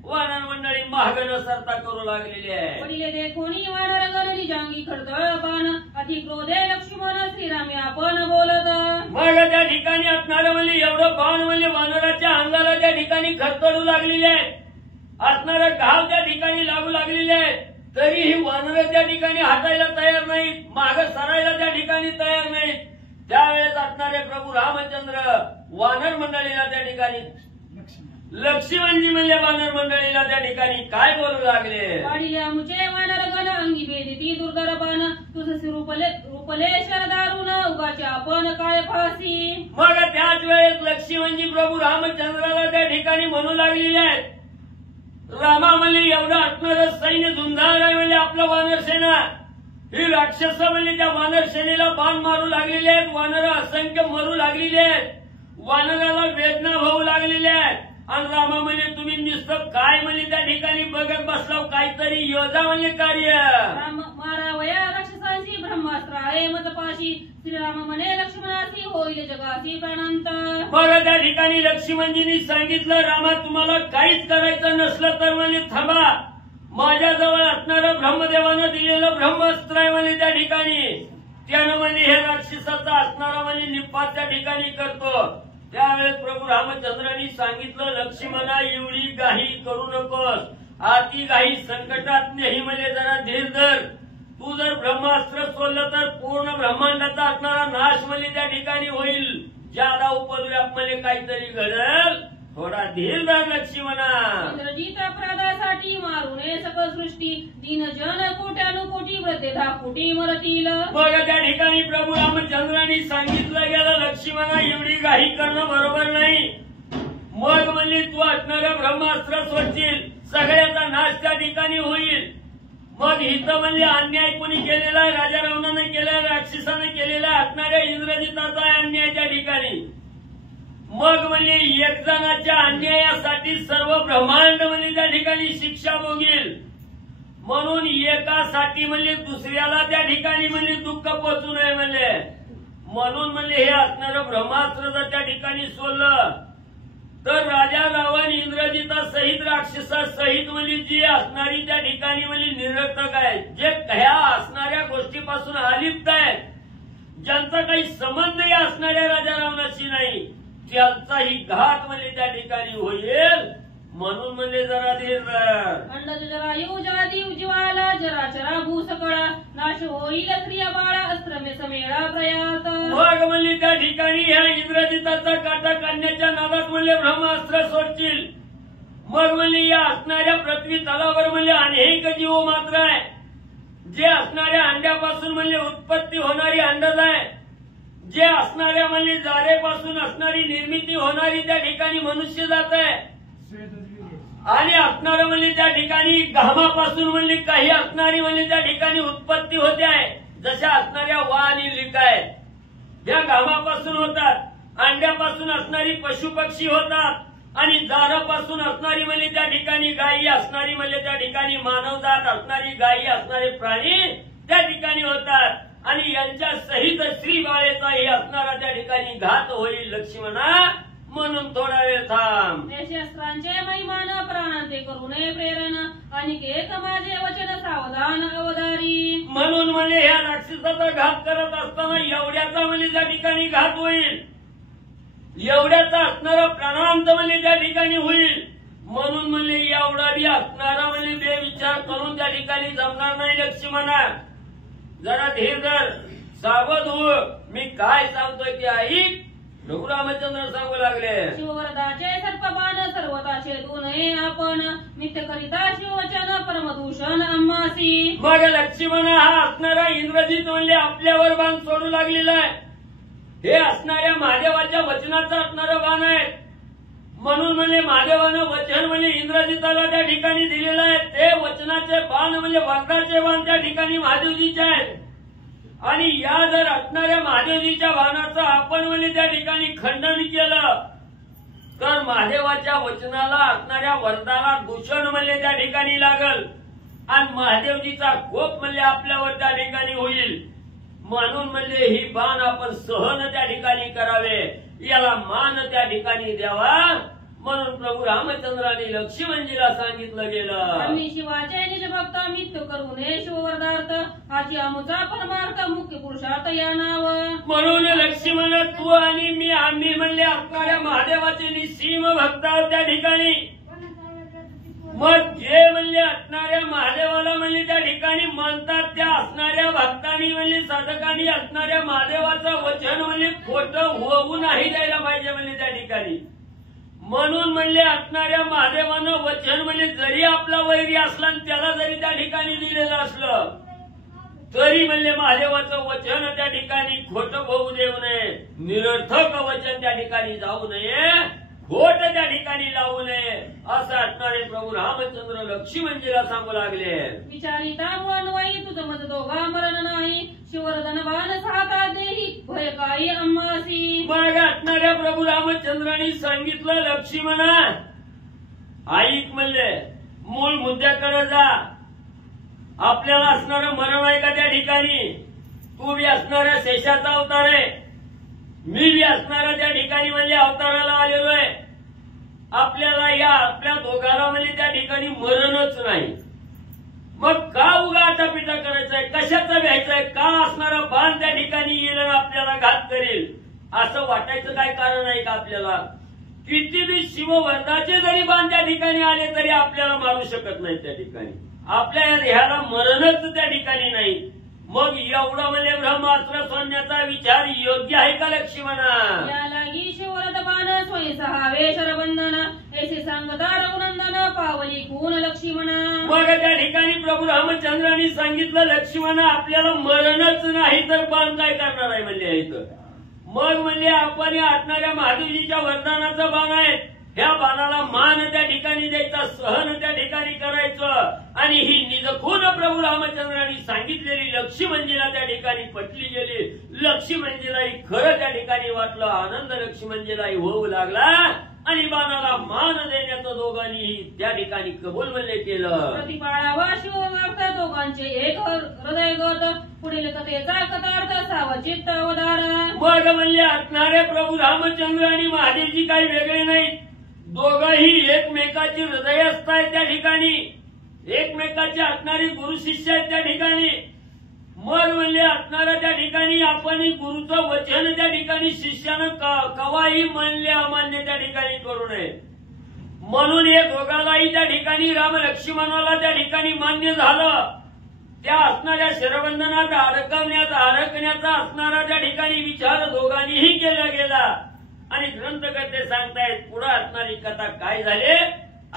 वानर मंडळी महाग न सरता करू लागलेली आहे. पडिले देखोनी वानर गण निजांगी खडतळ पान अति क्रोधे लक्ष्मण श्रीराम आपण बोलत. मग त्या ठिकाणी असणारं म्हणजे एवढं बाण म्हणजे वानराच्या अंगाला त्या ठिकाणी खडतळू लागलेले आहेत. असणारा घाव त्या ठिकाणी लागू लागलेले आहेत तरीही वानर त्या ठिकाणी हटायला तयार नाहीत माग सरायला त्या ठिकाणी तयार नाहीत. त्यावेळेस असणारे प्रभू रामचंद्र वानर मंडळीला त्या ठिकाणी लक्ष्मणजी म्हणजे वानर मंडळीला त्या ठिकाणी काय बोलू लागले. पाडिल्या मुचे वानर गण अंगी बेदिती दुर्धर पान तुझ रूपले शरदारुन उगाचे आपण काय फासी. मग त्याच वेळेस लक्ष्मणजी प्रभू रामचंद्राला त्या ठिकाणी म्हणू लागलेले आहेत. रामा म्हणजे एवढं असणारं सैन्य धुंदार आहे म्हणजे आपलं वानर सेना ही राक्षस म्हणजे त्या वानर सेनेला बाण मारू लागलेले आहेत. वानर असंख्य मरू लागलेले आहेत. वानराला वेदना होऊ लागलेल्या आहेत. आणि रामा म्हणजे तुम्ही नुसतं काय म्हणजे त्या ठिकाणी बघत बसलाव काहीतरी योजा म्हणजे कार्य. मारावया राक्षसांची ब्रह्मास्त्र आहे मतपाशी श्रीराम म्हणे लक्ष्मणाशी होईल जगाशी प्राणांत. बघ त्या ठिकाणी लक्ष्मणजींनी सांगितलं रामा तुम्हाला काहीच करायचं नसलं तर म्हणजे थांबा माझ्याजवळ असणारं ब्रह्मदेवानं दिलेलं ब्रह्मास्त्र आहे म्हणजे त्या ठिकाणी त्यानं म्हणजे हे राक्षसाचा असणारा म्हणजे निपात त्या ठिकाणी करतो. त्यावेळेस प्रभू रामचंद्रांनी सांगितलं लक्ष्मणा एवढी घाई करू नकोस आती घाई संकटात नाही म्हणजे जरा धीर धर. तू जर ब्रह्मास्त्र सोडलं तर पूर्ण ब्रह्मांडाचा असणारा नाश म्हणजे त्या ठिकाणी होईल. ज्यादा उपद्व्याप मध्ये काहीतरी घडल थोडा धीर धर लक्ष्मणा. इंद्रजित अपराधासाठी मारू नये सकळ सृष्टी दीन जन कोट्यानुकोटी व्रते धाकोटी मरतील. मग त्या ठिकाणी प्रभू रामचंद्रांनी सांगितलं गेलं लक्ष्मणा एवढी घाई करणं बरोबर नाही. मग म्हणजे तू असणारं ब्रह्मास्त्र सोडशील सगळ्याचा नाश त्या ठिकाणी होईल. मग हिथं म्हणजे अन्याय कोणी केलेला राजा रावणाने केलेला राक्षसाने केलेला असणाऱ्या इंद्रजिताचा अन्याय त्या ठिकाणी. मग म्हणजे एक जणाच्या अन्यायासाठी सर्व ब्रह्मांड म्हणजे त्या ठिकाणी शिक्षा भोगील. म्हणून एकासाठी म्हणजे दुसऱ्याला त्या ठिकाणी म्हणजे दुःख पोचू नये म्हणजे म्हणून म्हणजे हे असणारं ब्रह्मास्त्र जर त्या ठिकाणी सोडलं तर राजा रावण इंद्रजिता सहित राक्षसा सहित म्हणजे जी असणारी त्या ठिकाणी म्हणजे निरर्थक आहे जे ह्या असणाऱ्या गोष्टीपासून अलिप्त आहेत ज्यांचा काही संबंधही असणाऱ्या राजा रावणाशी नाही त्यांचाही घात म्हणजे त्या ठिकाणी होईल. म्हणून म्हणजे जरा धीर अंडज जरा येऊ जादी उज्ज्वाला जरा चरा भूसकळा नाश होईल क्रिया बाळा अस्त्रमे समेळा प्रयात. मग म्हणजे त्या ठिकाणी ह्या इंद्रजिताचा काटा काढण्याच्या नादात म्हणजे ब्रह्मास्त्र सोडतील. मग म्हणजे या असणाऱ्या पृथ्वी तलावर म्हणजे अनेक जीव मात्र आहे जे असणाऱ्या अंड्यापासून म्हणजे उत्पत्ती होणारी अंडज आहे जे असणाऱ्या म्हणजे जारेपासून असणारी निर्मिती होणारी त्या ठिकाणी मनुष्य जात आहे आणि असणारं म्हणजे त्या ठिकाणी घामापासून म्हणजे काही असणारी म्हणजे त्या ठिकाणी उत्पत्ती होते आहे जशा असणाऱ्या वा आणि लिका आहेत या घामापासून होतात. अंड्यापासून असणारी पशु पक्षी होतात आणि जारापासून असणारी म्हणजे त्या ठिकाणी गायी असणारी म्हणजे त्या ठिकाणी मानवजात असणारी गायी असणारे प्राणी त्या ठिकाणी होतात. आणि यांच्या सहित श्री बाळेचाही असणारा त्या ठिकाणी घात होईल लक्ष्मणा. म्हणून थोडा वेळ थांब. शस्त्रांचे महिमान प्राणांते करू नये प्रेरण अनिकेत माझे वचन सावधान अवधारी. म्हणून म्हणजे ह्या राक्षसाचा घात करत असताना एवढ्याचा म्हणजे त्या ठिकाणी घात होईल. एवढ्याचा असणारा प्राणांत म्हणजे त्या ठिकाणी होईल. म्हणून म्हणजे एवढा बी असणारा म्हणजे बेविचार करून त्या ठिकाणी जमणार नाही. लक्ष्मणा जरा धीर धर, सावध हो, मी काय सांगतोय ते ऐक. रघुरामचंद्र सांगू लागले, शिववरदाचे सर्पबाण सर्वताचे तू नये आपण नित्य करिता शिववचन परमदूषण आम्हासी. मग लक्ष्मण हा असणारा इंद्रजित म्हणजे आपल्यावर बाण सोडू लागलेला आहे. हे असणाऱ्या महादेवाच्या वचनाचं असणारं बाण आहे. म्हणून म्हणजे महादेवानं वचन म्हणजे इंद्रजिताला त्या ठिकाणी दिलेलं आहे. ते वचनाचे बाण म्हणजे वरदाचे बाण त्या ठिकाणी महादेवजीचे आहेत. आणि या जर असणाऱ्या महादेवजीच्या बाणाचं आपण म्हणजे त्या ठिकाणी खंडन केलं तर महादेवाच्या वचनाला असणाऱ्या वरदाला दूषण म्हणजे त्या ठिकाणी लागल आणि महादेवजीचा कोप म्हणजे आपल्यावर त्या ठिकाणी होईल. म्हणून म्हणजे ही बाण आपण सहन त्या ठिकाणी करावे, याला मान त्या ठिकाणी द्यावा. म्हणून प्रभू रामचंद्राने लक्ष्मणजीला सांगितलं गेलं, आम्ही शिवाचे निज भक्त मृत्यू करू नये शिववरदार्थ हाची आमुचा परमार्थ मुख्य पुरुषार्थ या नाव. म्हणून लक्ष्मण तू आणि मी आम्ही म्हणले असणाऱ्या महादेवाचे निसीम भक्त आहोत त्या ठिकाणी. मग जे म्हणले असणाऱ्या महादेवाला म्हणले त्या ठिकाणी मानतात त्या असणाऱ्या भक्तांनी म्हणजे साधकांनी असणाऱ्या महादेवाचं वचन म्हणजे खोटं होऊ नाही द्यायला पाहिजे म्हणजे त्या ठिकाणी. म्हणून म्हणले असणाऱ्या महादेवानं वचन म्हणजे जरी आपला वैरी असला आणि त्याला जरी त्या ठिकाणी दिलेलं असलं तरी म्हणले महादेवाचं वचन त्या ठिकाणी खोटं होऊ देऊ नये, निरर्थक वचन त्या ठिकाणी जाऊ नये, खोट त्या ठिकाणी लावू नये असं असणारे प्रभू रामचंद्र लक्ष्मणजीला सांगू लागले. विचारिता वनवाई तुझं मज दोघा मरण नाही शिवरधन बाण साता देही भय काही आम्हासी. मग असणाऱ्या प्रभू रामचंद्रांनी सांगितलं लक्ष्मणा ऐक म्हणले, मूळ मुद्द्याकडे जा. आपल्याला असणारं मरण आहे का त्या ठिकाणी? तू बी असणाऱ्या शेषाचा अवतार आहे, मी बी असणाऱ्या त्या ठिकाणी म्हणजे अवताराला आलेलो आहे. आपल्याला या आपल्या दोघांना म्हणजे त्या ठिकाणी मरणच नाही. मग का उगा आटापिटा करायचंय, कशाचं घ्यायचंय, का असणारा बाण त्या ठिकाणी येईल आणि आपल्याला घात करेल असं वाटायचं काय कारण आहे का आपल्याला? किती बी शिववरदाचे जरी बाण त्या ठिकाणी आले तरी आपल्याला मारू शकत नाही त्या ठिकाणी. आपल्या या देहाला मरणच त्या ठिकाणी नाही. मग एवढं म्हणजे ब्रह्मास्त्र सोडण्याचा विचार योग्य आहे का लक्ष्मणा? यालागी शिवरथ बाण स्वयंसहावे शरबंधन ऐसे सांगता रघुनंदन पावली खून लक्ष्मणा. मग त्या ठिकाणी प्रभू रामचंद्रांनी सांगितलं लक्ष्मणा आपल्याला मरणच नाही तर बाण काय करणार आहे म्हणजे इथं. मग म्हणजे आपण या असणाऱ्या महादेवजीच्या वरदानाचं बाण आहे, ह्या बाणाला मान त्या ठिकाणी द्यायचा, सहन त्या ठिकाणी करायचं. आणि ही निजखून प्रभू रामचंद्रांनी सांगितलेली लक्ष्मणजीला त्या ठिकाणी पटली गेली. लक्ष्मणजीलाही खरं त्या ठिकाणी वाटलं, आनंद लक्ष्मणजीलाही होऊ लागला आणि बाणाला मान देण्याचं दोघांनीही त्या ठिकाणी कबूल म्हणले केलं. प्रतिपाळावा शिवभक्त दोघांचे एक हृदय गत पुढील कथेचा कथार्थ सावचित्त अवधार. मग म्हणले असणारे प्रभू रामचंद्र आणि महादेवजी काही वेगळे नाहीत, दोघंही एकमेकाची हृदय असतात त्या ठिकाणी, एकमेकाची असणारी गुरु शिष्य आहेत त्या ठिकाणी. मग म्हणजे असणाऱ्या त्या ठिकाणी आपण गुरुचं वचन त्या ठिकाणी शिष्यानं कवाही म्हणले अमान्य त्या ठिकाणी करू नये. म्हणून हे दोघांनाही त्या ठिकाणी राम लक्ष्मणाला त्या ठिकाणी मान्य झालं. त्या असणाऱ्या शरबंधनात अडकण्याचा असणारा त्या ठिकाणी विचार दोघांनीही केला गेला. आणि ग्रंथकर्ते सांगतायत पुढे असणारी कथा काय झाले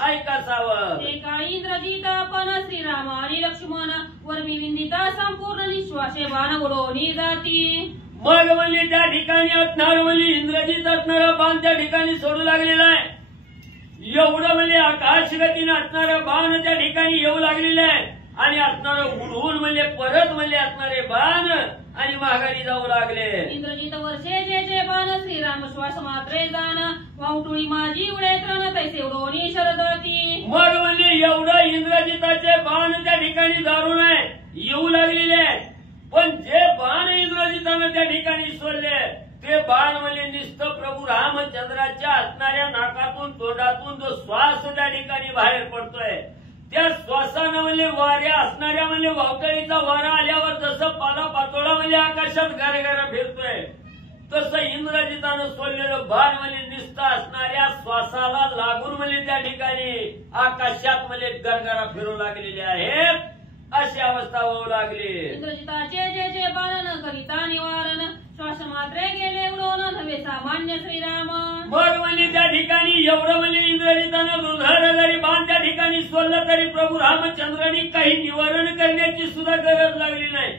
ऐका सावध. एका इंद्रजित आपण श्रीराम आणि लक्ष्मण वर्मी विंदिता संपूर्ण निश्वासे बाण उडवणी जाती. मग म्हणजे त्या ठिकाणी असणार म्हणजे इंद्रजित असणारा बाण त्या ठिकाणी सोडू लागलेला आहे. एवढं म्हणजे आकाशगतीने असणारा बाण त्या ठिकाणी येऊ लागलेलं आहे आणि असणारं उडवून म्हणजे परत म्हणजे असणारे बाण आणि माघारी जाऊ लागले. इंद्रजित वर्षे जे जे बाण श्रीराम श्वास मात्रे जाण वावटुळी माझी उडे तृण तैसे उडवणी शरदती. मग म्हणजे एवढं इंद्रजिताचे बाण त्या ठिकाणी दारुण आहे येऊ लागलेले आहेत. पण जे बाण इंद्रजितानं त्या ठिकाणी सोडले ते बाण म्हणजे नुसतं प्रभू रामचंद्राच्या असणाऱ्या नाकातून तोंडातून जो श्वास त्या ठिकाणी बाहेर पडतोय त्या श्वासानं म्हणजे वाऱ्या असणाऱ्या म्हणजे वावटळीचा वारा आल्यावर जसं पाला पातोळा म्हणजे आकाशात गारेगारा फिरतोय तसं इंद्रजितानं सोडलेलं बाण म्हणजे त्या ठिकाणी आकाशात म्हणजे गरगरा फिरू लागलेले आहेत, अशी अवस्था होऊ लागली. इंद्रजिताचे जे बाण न करिता निवारण, श्वास मात्रे गेले उडवून नव्हे सामान्य श्रीराम. मग म्हणजे त्या ठिकाणी एवढं म्हणजे इंद्रजितानं दुर्धर जरी बाण त्या ठिकाणी सोडलं तरी प्रभू रामचंद्रांनी काही निवारण करण्याची सुद्धा गरज लागली नाही.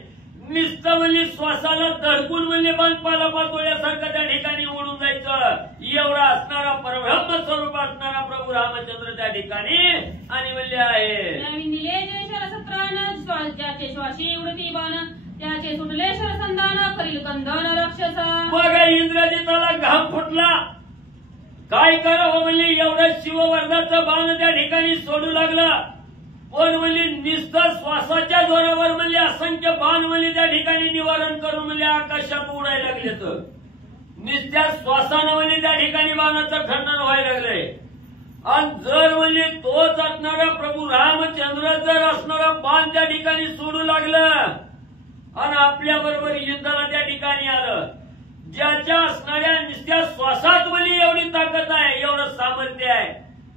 नुसतं म्हणजे श्वासाला धडकून म्हणजे बाण पालापाचोळ्यासारखं त्या ठिकाणी उडून जायचं. एवढा असणारा परब्रह्म स्वरूप असणारा प्रभू रामचंद्र त्या ठिकाणी आणि म्हणले आहे. दिले जे शरसत्रान, ज्याचे श्वासी उडती बाण, त्याचे सुटले शरसंधान, करील कंदन राक्षसा. मग इंद्रजिताला घाम फुटला. काय करावं म्हणजे एवढं शिववर्धाचं बाण त्या ठिकाणी सोडू लागला. पण म्हणजे नुसतं श्वासाच्या जोरावर म्हणजे असंख्य बाण म्हणजे त्या ठिकाणी निवारण करून म्हणजे आकाशात उडायला लागले. तर नुसत्या श्वासानं म्हणजे त्या ठिकाणी बाणाचं खंडन व्हायला लागलंय. आणि जर म्हणजे तोच असणारा प्रभू रामचंद्र जर असणारा बाण त्या ठिकाणी सोडू लागलं आणि आपल्या बरोबर युद्धाला त्या ठिकाणी आलं, ज्याच्या असणाऱ्या नुसत्या श्वासात म्हणजे एवढी ताकद आहे, एवढं सामर्थ्य आहे,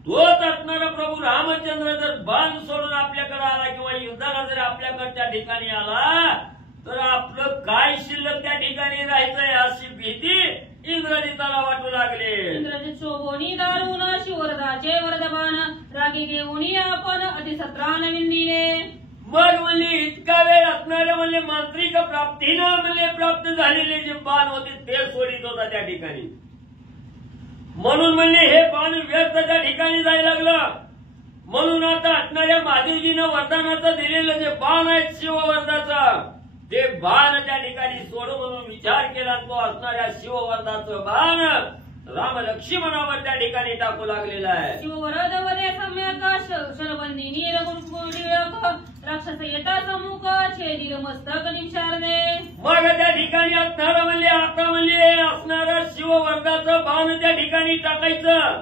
तोच असणारा प्रभू रामचंद्र जर बाण सोडून आपल्याकडे आला किंवा युद्धाला जर आपल्याकडे त्या ठिकाणी आला तर आपलं काय शिल्लक त्या ठिकाणी राहायचंय अशी भीती इंद्रजिताला वाटू लागली. इंद्रजित शोभोनी दारुण शिवरदाचे वरदबाण, रागी घेऊन आपण अतिसत्रान विंदिले. मग म्हणजे इतका वेळ असणारे म्हणजे मांत्रिक प्राप्तीनं म्हणजे प्राप्त झालेले जे बाण होते ते सोडित होता त्या ठिकाणी. म्हणून म्हणजे हे बाण व्यर्थ त्या ठिकाणी जायला लागलं. म्हणून आता असणाऱ्या महादेवजीनं वरदानाचं दिलेलं जे बाण आहे शिववर्धाचं, ते बाण त्या ठिकाणी सोडू म्हणून विचार केला. तो असणाऱ्या शिववर्धाचं बाण राम लक्ष्मणावर त्या ठिकाणी टाकू लागलेला आहे. शिववरद वदे सम्यक, शरबंदिनी रघुकुळक, राक्षस येता सम्मुख, छेदिल मस्तक निशारदे. मग त्या ठिकाणी असणारा म्हणजे आता म्हणजे असणारा शिववर्धाचं बाण त्या ठिकाणी टाकायचं.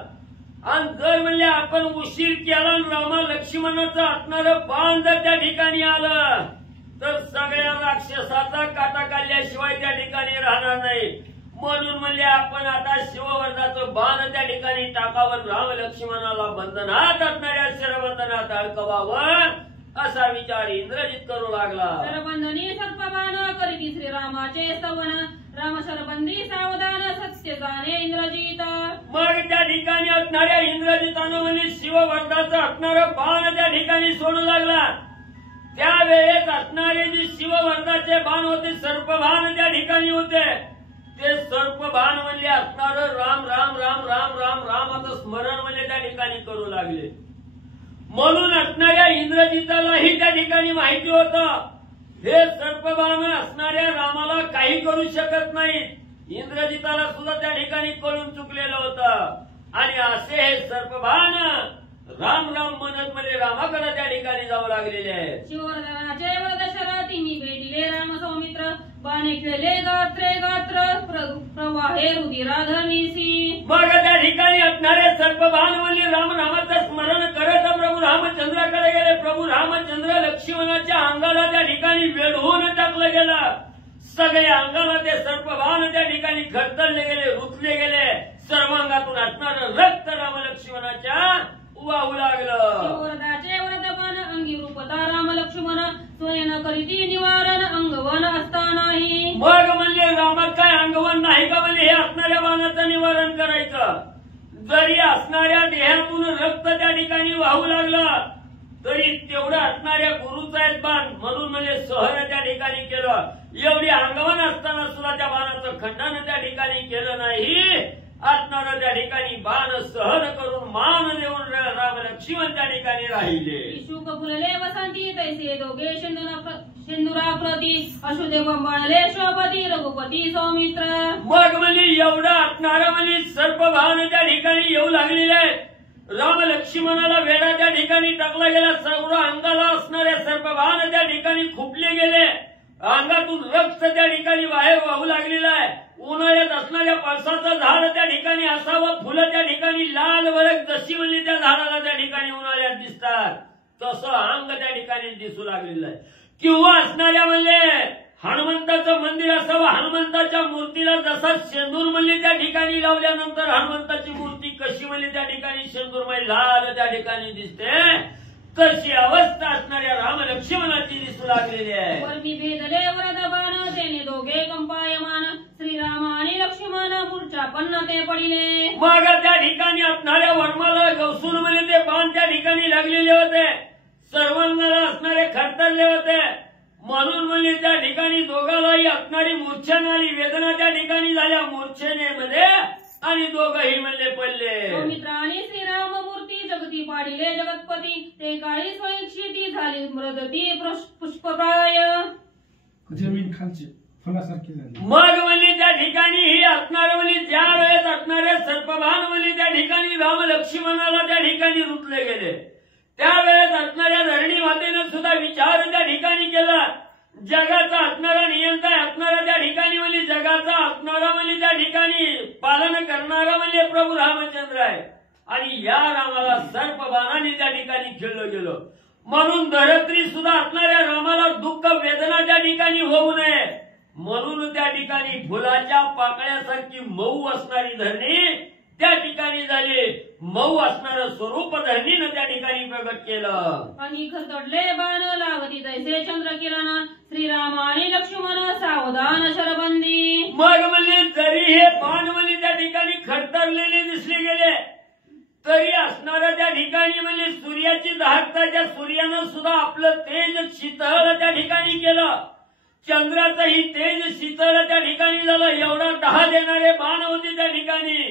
आणि जर म्हणजे आपण उशीर केला रामा लक्ष्मणाचं असणारं बाण जर त्या ठिकाणी आलं तर सगळ्या राक्षसाचा काटा काढल्याशिवाय त्या ठिकाणी राहणार नाही. म्हणून म्हणजे आपण आता शिववर्धाचं बाण त्या ठिकाणी टाकावं, राम लक्ष्मणाला बंधनात असणाऱ्या शरबंधनात अडकवावं असा विचार इंद्रजित करू लागला. शरबंधनी सर्पबाण करीती श्रीरामाचे स्तवन, राम शरबंदी सावधान सत्य जाणे इंद्रजित. मग त्या ठिकाणी असणाऱ्या इंद्रजितानं म्हणजे शिववर्धाचं असणारं बाण त्या ठिकाणी सोडू लागला. त्यावेळेस असणारे जे शिववर्धाचे बाण होते सर्पबाण त्या ठिकाणी होते, ते सर्पबाण म्हणजे असणारं राम राम राम राम राम राम आता स्मरण म्हणजे त्या ठिकाणी करू लागले. म्हणून असणाऱ्या इंद्रजितालाही त्या ठिकाणी माहिती होतं हे सर्पबाण असणाऱ्या रामाला काही करू शकत नाही. इंद्रजिताला सुद्धा त्या ठिकाणी कळून चुकलेलं होतं. आणि असे हे सर्पबाण राम राम म्हणत म्हणजे रामाकडे त्या ठिकाणी जाऊ लागलेले आहेत. शिववर्धनाचे वरद शरती मी भेटिले राम सौमित्र, बाणे खेळले गात्रे गात्र प्रवाहे रुधिराधमीसी. मग त्या ठिकाणी असणारे सर्पबाण म्हणजे राम रामाचं स्मरण करत प्रभू रामचंद्राकडे गेले. प्रभू रामचंद्र लक्ष्मणाच्या अंगाला त्या ठिकाणी वेढून टाकलं गेलं. सगळे अंगाला ते सर्पबाण त्या ठिकाणी खरतरले गेले, रुतले गेले. सर्वांगातून असणारं रक्त राम लक्ष्मणाच्या वाहू लागलं. शिववर्धाचे वरदबाण अंगी रूपता राम लक्ष्मण, स्वयं करीती निवारण अंगवन असतानाही. मग म्हणजे रामात काय अंगवन नाही का म्हणजे हे असणाऱ्या बाणाचं निवारण करायचं. जरी असणाऱ्या देहातून रक्त त्या ठिकाणी वाहू लागलं तरी तेवढं असणाऱ्या गुरुचा एक बाण म्हणून म्हणजे सहन त्या ठिकाणी केलं. एवढी अंगवन असताना सुद्धा त्या बाणाचं खंडन त्या ठिकाणी केलं नाही. असणारं त्या ठिकाणी बाण सहन करून मान देऊन राम लक्ष्मण त्या ठिकाणी राहिले. शुक फुलले वसंती तैसे दोघे सिंधुराप्रती, अशुदेव बाळले शोभती रघुपती सौमित्र. मग म्हणजे एवढं असणारं म्हणजे सर्पबाण त्या ठिकाणी येऊ लागलेले आहे. राम लक्ष्मणाला वेढा त्या ठिकाणी टाकला गेला. सर्व अंगाला असणाऱ्या सर्पबाण त्या ठिकाणी खुपले गेले. अंगातून रक्त त्या ठिकाणी बाहेर वाहू लागलेलं आहे. उन्हाळ्यात असणाऱ्या पळसाचं झाड त्या ठिकाणी असावं, फुलं त्या ठिकाणी लाल वरक जशी म्हणजे त्या झाडाला त्या ठिकाणी उन्हाळ्यात दिसतात तसं अंग त्या ठिकाणी दिसू लागलेलं आहे. किंवा असणाऱ्या म्हणजे हनुमंताचं मंदिर असावं, हनुमंताच्या मूर्तीला जसा शेंदूर म्हणजे त्या ठिकाणी लावल्यानंतर हनुमंताची मूर्ती कशी म्हणली त्या ठिकाणी शेंदूरमय लाल त्या ठिकाणी दिसते तशी अवस्था असणाऱ्या राम लक्ष्मणाची दिसू लागलेली आहे. वर्मी भेदले वरदबान तेने दोघे कंपायमान श्रीराम आणि लक्ष्मण मूर्छा पन्न ते पडिले. मग त्या ठिकाणी असणाऱ्या वर्माला गवसून म्हणजे ते बाण त्या ठिकाणी लागलेले होते, सर्वांना असणारे खरतरले होते, म्हणून म्हणजे त्या ठिकाणी दोघांनाही असणारी मूर्छानारी वेदना त्या ठिकाणी झाल्या मूर्छेनेमध्ये आणि दोघंही म्हणले पडले. सौमित्र आणि श्रीराम मूर्ती जगती पाडिले जगतपती ते काळी स्वयंक्षिती झाली मृदती पुष्पप्राय जमीन खालची फुलासारखी झाली. मग म्हणजे त्या ठिकाणी ही असणार म्हणजे ज्या वेळेस असणारे सर्पभान म्हणजे त्या ठिकाणी राम लक्ष्मणाला त्या ठिकाणी रुतले गेले, त्यावेळेस असणाऱ्या धरणी मातेने सुद्धा विचार त्या ठिकाणी केला. जगाचा असणारा नियंता असणारा त्या ठिकाणी म्हणजे जगाचा असणारा म्हणजे त्या ठिकाणी पालन करणारा म्हणजे प्रभू रामचंद्र आहे आणि या रामाला सर्पबाणाने त्या ठिकाणी खेळलं गेलं. म्हणून धरत्री सुद्धा असणाऱ्या रामाला दुःख वेदना त्या ठिकाणी होऊ नये म्हणून त्या ठिकाणी फुलाच्या पाकळ्यासारखी मऊ असणारी धरणी त्या ठिकाणी झाली, मऊ असणारं स्वरूप धरणीनं त्या ठिकाणी प्रगट केलं. आणि खरतडले बाण लागती तैसे चंद्रकिरण श्रीराम आणि लक्ष्मण सावधान शरबंदी. मग म्हणजे जरी हे बाण म्हणजे त्या ठिकाणी खरतरलेले दिसले गेले तरी असणारं त्या ठिकाणी म्हणजे सूर्याची दाहकता त्या सूर्यानं सुद्धा आपलं तेज शीतळ त्या ठिकाणी केलं, चंद्राचंही तेज शीतळ त्या ठिकाणी झालं. एवढा दहा देणारे बाण होते त्या ठिकाणी,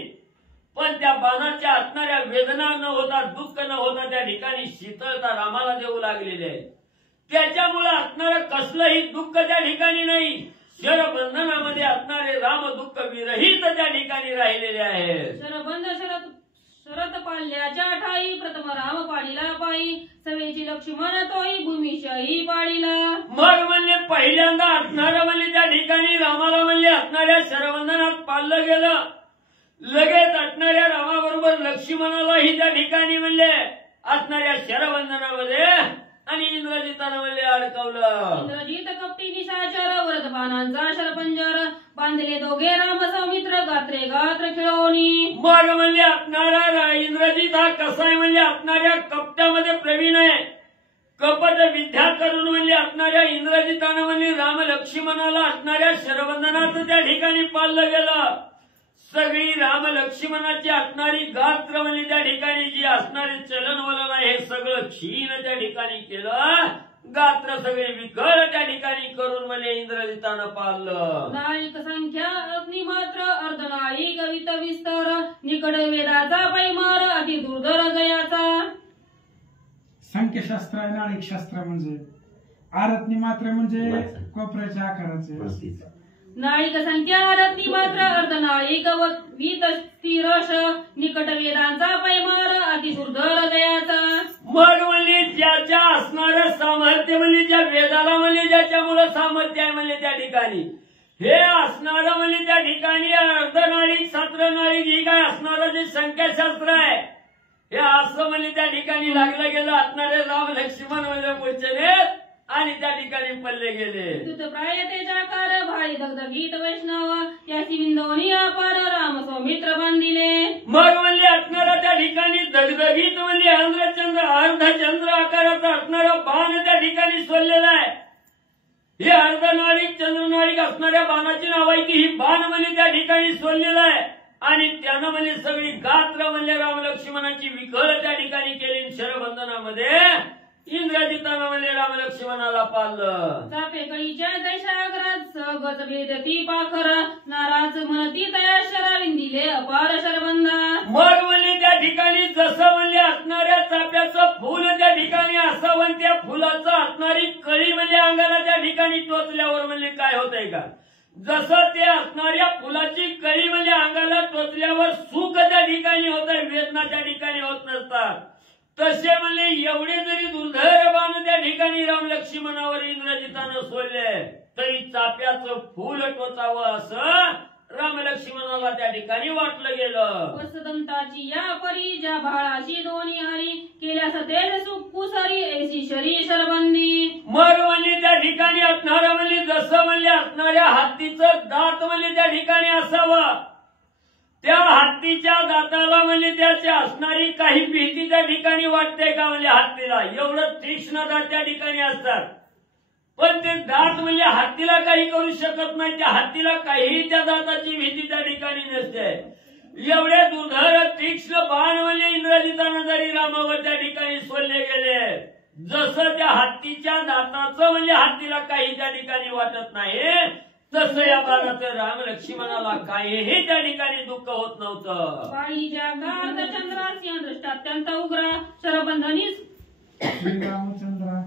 पण त्या बाणाच्या असणाऱ्या वेदना न होता दुःख न होता त्या ठिकाणी शीतळता रामाला देऊ लागलेली आहे. त्याच्यामुळे असणारं कसलंही दुःख त्या ठिकाणी नाही. शरबंधनामध्ये असणारे राम दुःख विरहित त्या ठिकाणी राहिलेले आहे. शरबंध शरत पाल्याच्या ठाई प्रथम राम पाडिला पायी सवेची लक्ष्मण तोही भूमिशाही पाडिला. मग म्हणजे पहिल्यांदा असणारं म्हणजे त्या ठिकाणी रामाला म्हणजे असणाऱ्या शरबंधनात पाळलं गेलं, लगेच असणाऱ्या रामाबरोबर लक्ष्मणालाही त्या ठिकाणी म्हणले असणाऱ्या शरबंधनामध्ये आणि इंद्रजितानं म्हणले अडकवलं. इंद्रजित कपटी निशाचर वरदबाणांचा शरपंजर बांधले दोघे राम सौमित्र गात्रे गात्र खेळवणी. मग म्हणजे असणारा इंद्रजित हा कसा आहे म्हणजे असणाऱ्या कपट्यामध्ये प्रवीण आहे, कपट विद्या करून म्हणजे असणाऱ्या इंद्रजितानं म्हणजे राम लक्ष्मणाला असणाऱ्या शरबंधनात त्या ठिकाणी पाळलं गेलं. सगळी राम लक्ष्मणाची असणारी गात्र म्हणजे त्या ठिकाणी जी असणारी चलनवलन आहे हे सगळं क्षीण त्या ठिकाणी केलं, गात्र सगळे विकळ त्या ठिकाणी करून म्हणजे इंद्रजितानं पाळलं. नायक संख्या अग्नी मात्र अर्धनायी कवित विस्तार निकड वेदाचा पैमार अति दुर्धर जयाचा. संख्याशास्त्र आणि नाणिक शास्त्र म्हणजे आरत्नी मात्र म्हणजे कोपऱ्याच्या आकाराचे. नायिक संख्या रत्नी मात्र अर्धनायिक वीत स्थिरश निकट वेदांचा पैमार अति दुर्धर दयाचा. मग म्हणजे ज्याच्या असणारं सामर्थ्य म्हणजे ज्या वेदाला म्हणजे ज्याच्यामुळे सामर्थ्य आहे म्हणजे त्या ठिकाणी हे असणारं म्हणजे त्या ठिकाणी अर्धनाळिक सात्रनाळिक ही काय असणारं जे संख्याशास्त्र आहे हे असं म्हणजे त्या ठिकाणी लागलं गेलं असणारे राम लक्ष्मण म्हणजे मूर्छेने आणि त्या ठिकाणी पडले गेले. प्राय तेजाकार भाई दगदगीत वैष्णव त्याची विंदोनी अपार राम सौमित्र बांधिले. मग म्हणजे असणारा त्या ठिकाणी दगदगीत म्हणजे अर्धचंद्र आकाराचा असणारा बाण त्या ठिकाणी सोडलेला आहे. हे अर्धनाळिक चंद्रनाळिक असणाऱ्या बाणाची नाव आहे की ही बाण म्हणजे त्या ठिकाणी सोडलेला आहे आणि त्यानं म्हणजे सगळी गात्र म्हणजे राम लक्ष्मणाची विकळ त्या ठिकाणी केली. शरबंधनामध्ये इंद्रजितानं म्हणजे राम लक्ष्मणाला पाळलं. चापेकळीच्या दैशागरात सहगत भेदती पाखर नाराज म्हणती तया शराविंदिले अपार शरबंधा. मग म्हणजे त्या ठिकाणी जसं म्हणजे असणाऱ्या चाप्याचं फुल त्या ठिकाणी असावं त्या फुलाचं असणारी कळी म्हणजे अंगाला त्या ठिकाणी टोचल्यावर म्हणजे काय होतंय का, जसं ते असणाऱ्या फुलाची कळी म्हणजे अंगाला टोचल्यावर सुख त्या ठिकाणी होत आहे, वेदना त्या ठिकाणी होत नसतात, तसे म्हणजे एवढे जरी दुर्धर बाण त्या ठिकाणी राम लक्ष्मणावर इंद्रजितानं सोडले तरी चाप्याचं फूल टोचावं असं राम लक्ष्मणाला त्या ठिकाणी वाटलं गेलं. वसदंताची या परी ज्या भाळाशी दोन्ही हरी केल्यास तेज कुसरी ऐशी शरी शरबंदी. मग म्हणजे त्या ठिकाणी असणारं म्हणजे जसं म्हणजे असणाऱ्या हत्तीचं दात म्हणजे त्या ठिकाणी असावं, त्या हत्तीच्या दाताला म्हणजे त्याची असणारी काही भीती त्या ठिकाणी वाटते का म्हणजे हत्तीला एवढं तीक्ष्ण दात त्या ठिकाणी असतात पण ते दात म्हणजे हत्तीला काही करू शकत नाही त्या हत्तीला काहीही त्या दाताची भीती त्या ठिकाणी नसते एवढे दुर्धर तीक्ष्ण बाण म्हणजे इंद्रजितानं जरी रामावर त्या ठिकाणी सोडले गेले जसं त्या हत्तीच्या दाताचं म्हणजे हत्तीला काही त्या ठिकाणी वाटत नाही तसं या बाणाचं राम लक्ष्मणाला काहीही त्या ठिकाणी दुःख होत नव्हतं वाणीच्या अर्धचंद्रासी दृष्ट अत्यंत उग्र शरबंधनी श्रीरामचंद्र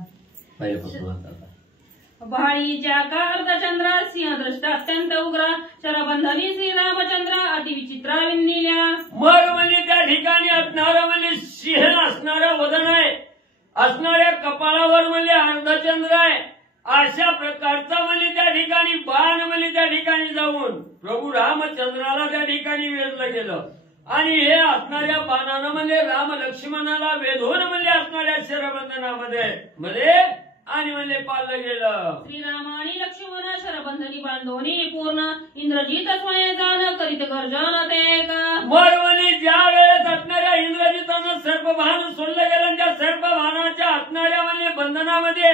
भाळीच्या अर्धचंद्रासी दृष्ट अत्यंत उग्र शरबंधनी श्रीरामचंद्र अतिविचित्रा विणिल्या मग म्हणजे त्या ठिकाणी असणारं म्हणजे सिंह असणारं वदन आहे असणाऱ्या कपाळावर म्हणजे अर्धचंद्र आहे अशा प्रकारचा म्हणजे त्या ठिकाणी बाण म्हणजे त्या ठिकाणी जाऊन प्रभू रामचंद्राला त्या ठिकाणी वेधलं गेलं आणि हे असणाऱ्या बाणानं म्हणजे राम लक्ष्मणाला वेधून म्हणजे असणाऱ्या शरबंधनामध्ये आणि म्हणजे पाळलं गेलं श्रीराम आणि लक्ष्मण शरबंधनी बांधोनी पूर्ण इंद्रजित स्वयं करीत गर्जन ते मग म्हणजे ज्या वेळेस असणाऱ्या इंद्रजितानं सर्पभान सोडलं गेलं त्या सर्पभानाच्या असणाऱ्या म्हणजे बंधनामध्ये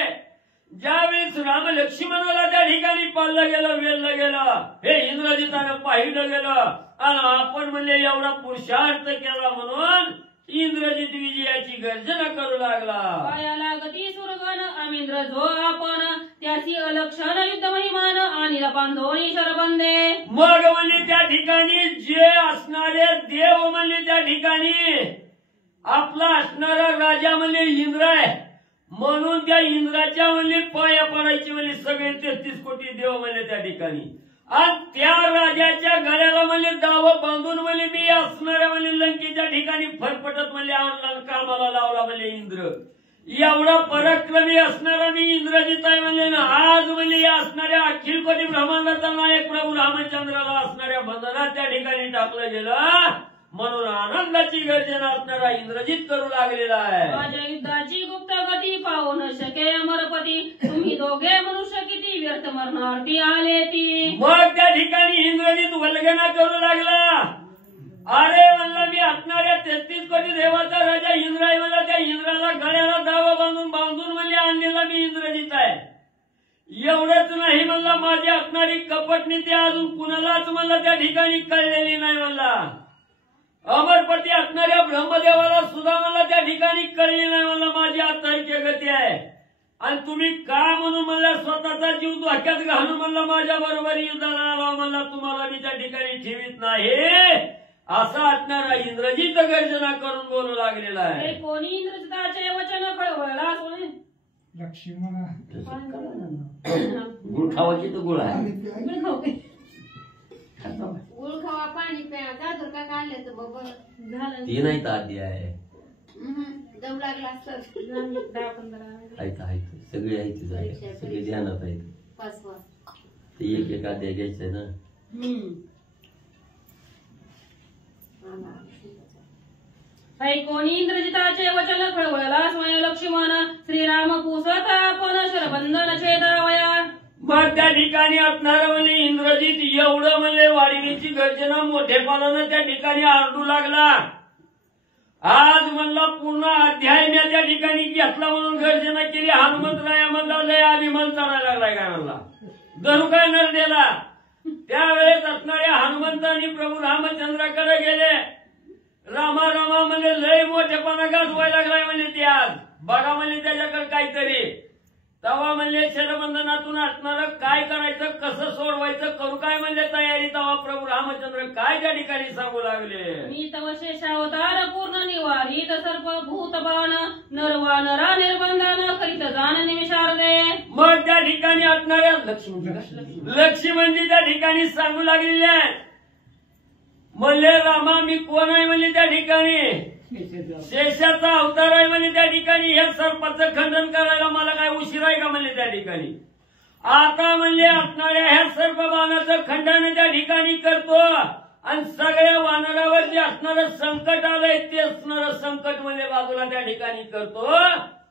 ज्यावेळेस राम लक्ष्मणाला त्या ठिकाणी पाळलं गेलं वेधलं गेलं हे इंद्रजितानं पाहिलं गेलं आणि आपण म्हणजे एवढा पुरुषार्थ केला म्हणून इंद्रजित विजयाची गर्जना करू लागला पायाला गती सुरगण अमिंद्र जो आपण त्याची अलक्षण युद्ध महिमान आणि बांधोनी शरबंदे मग म्हणजे त्या ठिकाणी जे असणारे देव म्हणजे त्या ठिकाणी आपला असणारा राजा म्हणजे इंद्र आहे म्हणून त्या इंद्राच्या म्हणजे पाया पडायचे म्हणजे सगळे 33 कोटी देव म्हणजे त्या ठिकाणी आज त्या राजाच्या गळ्याला म्हणजे दावं बांधून म्हणजे मी असणाऱ्या म्हणजे लंकेच्या ठिकाणी फरफटत म्हणजे कामाला लावला म्हणजे इंद्र एवढा पराक्रमी असणारा मी इंद्रजित आहे म्हणजे ना आज म्हणजे या असणाऱ्या अखिल कोटी ब्रह्मांडाचा नायक प्रभू रामचंद्राला असणाऱ्या बंधनात त्या ठिकाणी टाकलं गेलं म्हणून आनंदाची गर्जना असणारा इंद्रजित करू लागलेला आहे माझ्या युद्धाची गुप्त गती पाहू न शके अमरपती तुम्ही दोघे मनुष्य किती व्यर्थ मरणार्थी आले ती मग त्या ठिकाणी इंद्रजित वल्गना करू लागला अरे म्हणलं मी असणाऱ्या 33 कोटी देवाचा राजा इंद्र आहे मला त्या इंद्राला गळ्याला दावा बांधून म्हणजे आणलेला मी इंद्रजित आहे एवढंच नाही म्हणलं माझी असणारी कपटनीती अजून कुणालाच म्हणलं त्या ठिकाणी कळलेली नाही म्हणला अमरपती असणाऱ्या ब्रह्मदेवाला सुद्धा मला त्या ठिकाणी कळली नाही मला माझी आत्ताची गती आहे आणि तुम्ही का म्हणून मला स्वतःचा जीव धोक्यात घालून म्हणला माझ्या बरोबर युद्धाला आला म्हणला तुम्हाला मी त्या ठिकाणी ठेवीत नाही असा असणारा इंद्रजित गर्जना करून बोलू लागलेला आहे कोणी इंद्रजिताचे वचन कळवळला सोने लक्ष्मण गुळ खावाची तर गुळ आहे गुळ खावा पाणी प्या जादूर का काढले तर बाबा झालं ती नाही तर आधी आहे दम लागला असतं 10-15 आहेत सगळे आहेत सगळे ध्यानात आहेत पाचवा ते एक अध्याय घ्यायचंय ना कोणी इंद्रजिताचे वचन कळवळला स्वयं लक्ष्मण श्रीराम पुसत आपण शरबंधन छेदावया मग त्या ठिकाणी असणारं म्हणजे इंद्रजित एवढं म्हणजे वाढीची गर्जना मोठेपणानं त्या ठिकाणी आरडू लागला आज म्हणला पूर्ण अध्याय मी त्या ठिकाणी घेतला म्हणून गर्जना केली हनुमंतराया म्हणला लय अभिमान चढायला लागलाय काय म्हणला धनु काय नरडेला त्यावेळेस असणाऱ्या हनुमंतांनी प्रभू रामचंद्राकडे गेले रामा रामा म्हणजे लय मोठेपणा गाजवायला लागलाय म्हणजे ते आज बघा म्हणजे त्याच्याकडे काहीतरी तवा म्हणजे शरबंधनातून असणारं काय करायचं कसं सोडवायचं करू काय म्हणजे तयारी तवा प्रभू रामचंद्र काय त्या ठिकाणी सांगू लागले मी तव शेषावतार पूर्ण निवारित सर्प भूतबाण नरवानरा निर्बंधन करीत जाण निमिषार्धे मग त्या ठिकाणी असणाऱ्या लक्ष्मणजी त्या ठिकाणी सांगू लागलेले आहे म्हणले रामा मी कोण आहे म्हणजे त्या ठिकाणी शेषाचा अवतार आहे म्हणजे त्या ठिकाणी हे सर्पाचं खंडन करायला मला काय उशीर आहे का म्हणजे त्या ठिकाणी आता म्हणजे असणाऱ्या ह्या सर्प बाणाचं खंडन त्या ठिकाणी करतो आणि सगळ्या वानरावर जे असणारं संकट आलंय ते असणारं संकट म्हणजे बाजूला त्या ठिकाणी करतो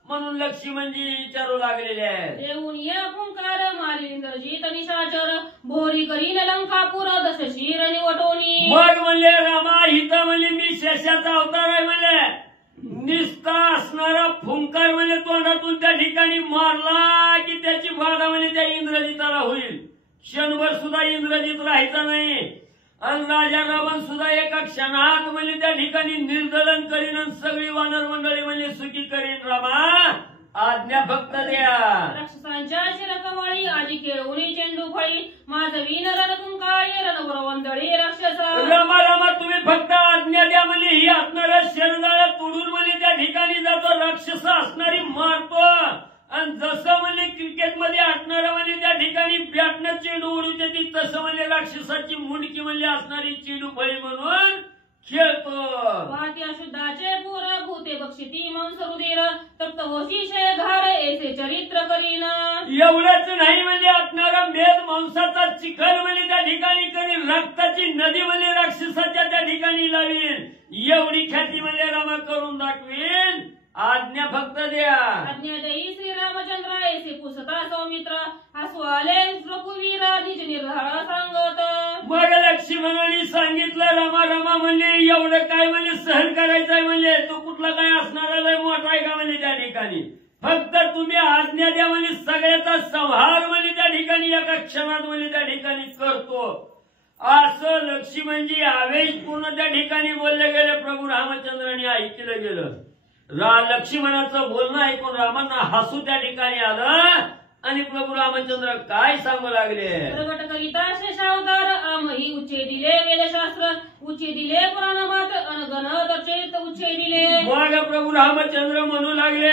म्हणून लक्ष्मणजी विचारू लागलेले आहेत देऊन या फुंकार मारी इंद्रजित निशाचर भोरी करीन लंकापूर दशशीर निवटोनी मग म्हणले रामा ही शेषाचा अवतार आहे म्हणजे निस्ता असणारा फुंकार म्हणजे तोंडातून त्या ठिकाणी मारला की त्याची बाधा म्हणजे त्या इंद्रजिताला होईल. क्षणभर सुद्धा इंद्रजित राहायचा नाही आणि राजा रावण सुद्धा एका क्षणात म्हणजे त्या ठिकाणी निर्दलन करीन आणि सगळी वानर मंडळी म्हणजे सुखी करीन. रामा आज्ञा फक्त द्या. राक्षसांच्या शिरकमळी आजी खेळवणी चेंडू फळी माझवी नरतून काळी रणवरवंदळी राक्षस. रमा रमा तुम्ही फक्त आज्ञा द्या म्हणजे ही असणाऱ्या शरीराला तोडून म्हणजे त्या ठिकाणी जातो. राक्षस असणारी मारतो आणि जसं म्हणजे क्रिकेटमध्ये असणारा म्हणजे त्या ठिकाणी बॅटनं चेंडू उडू देते तसं म्हणजे राक्षसाची मुंडकी म्हणजे असणारी चेंडू फळी म्हणून खेळतो. वाट्या शुद्धाचे पूर भूते बक्षिती मंसरुदीर तप्त होशीशे घार ऐसे चरित्र करीन. एवढंच नाही म्हणजे असणारा मेद मांसाचा चिखल म्हणजे त्या ठिकाणी करीन. रक्ताची नदी म्हणजे राक्षसाच्या त्या ठिकाणी लावीन. एवढी ख्याती म्हणजे रामा करून दाखवीन. आज्ञा फक्त द्या. आज्ञा देई श्रीरामचंद्र ऐसे पुसता सौमित्र हसू आले रघुवीरा निज निर्धार सांगत. मग लक्ष्मणाने सांगितलं रमा रमा म्हणजे एवढं काय म्हणजे सहन करायचंय म्हणजे तो कुठला काय असणारा लय मोठा आहे का म्हणजे त्या ठिकाणी फक्त तुम्ही आज्ञा द्या म्हणजे सगळ्याचा संहार म्हणजे त्या ठिकाणी एका क्षणात म्हणजे त्या ठिकाणी करतो. असं लक्ष्मणजी आवेशपूर्ण त्या ठिकाणी बोलले गेले. प्रभू रामचंद्राने ऐकलं गेलं. लक्ष्मणाचं बोलणं ऐकून रामांना हसू त्या ठिकाणी आलं आणि प्रभू रामचंद्र काय सांगू लागले. प्रगट करिता शेषावतार आमही उच्चे दिले वेदशास्त्र उच्चे दिले पुराणमात अनगण तचेत उच्चे दिले. मग प्रभू रामचंद्र म्हणू लागले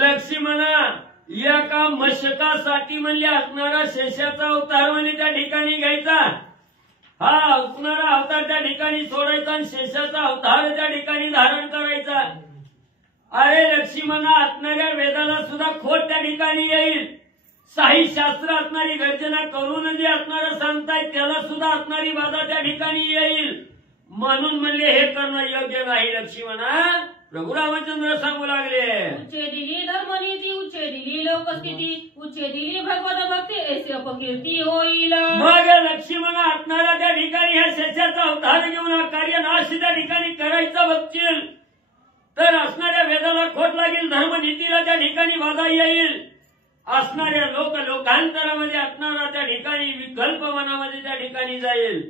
लक्ष्मणा एका मशकासाठी म्हणजे असणारा शेषाचा अवतार म्हणजे त्या ठिकाणी घ्यायचा. हा असणारा अवतार त्या ठिकाणी सोडायचा आणि शेषाचा अवतार त्या ठिकाणी धारण करायचा. अरे लक्ष्मणा असणाऱ्या वेदाला सुद्धा खोट त्या ठिकाणी येईल. साही शास्त्र असणारी गर्जना करून जे असणारं सांगताय त्याला सुद्धा असणारी बाधा त्या ठिकाणी येईल. म्हणून म्हणले हे करणं योग्य नाही लक्ष्मणा. प्रभू रामचंद्र सांगू लागले उच्चे दिली धर्मनीती उच्चे दिली लोकस्थिती उच्चे दिली भगवत भक्ती ऐसे अपकीर्ती होईल. मग लक्ष्मणा असणारा त्या ठिकाणी ह्या शेषाचा अवतार घेऊन कार्य नाश त्या ठिकाणी करायचं बघतील तर असणाऱ्या वेदाला खोट लागेल. धर्मनीतीला त्या ठिकाणी बाधा येईल. असणाऱ्या लोकांतरामध्ये असणारा त्या ठिकाणी विकल्प मनामध्ये त्या ठिकाणी जाईल.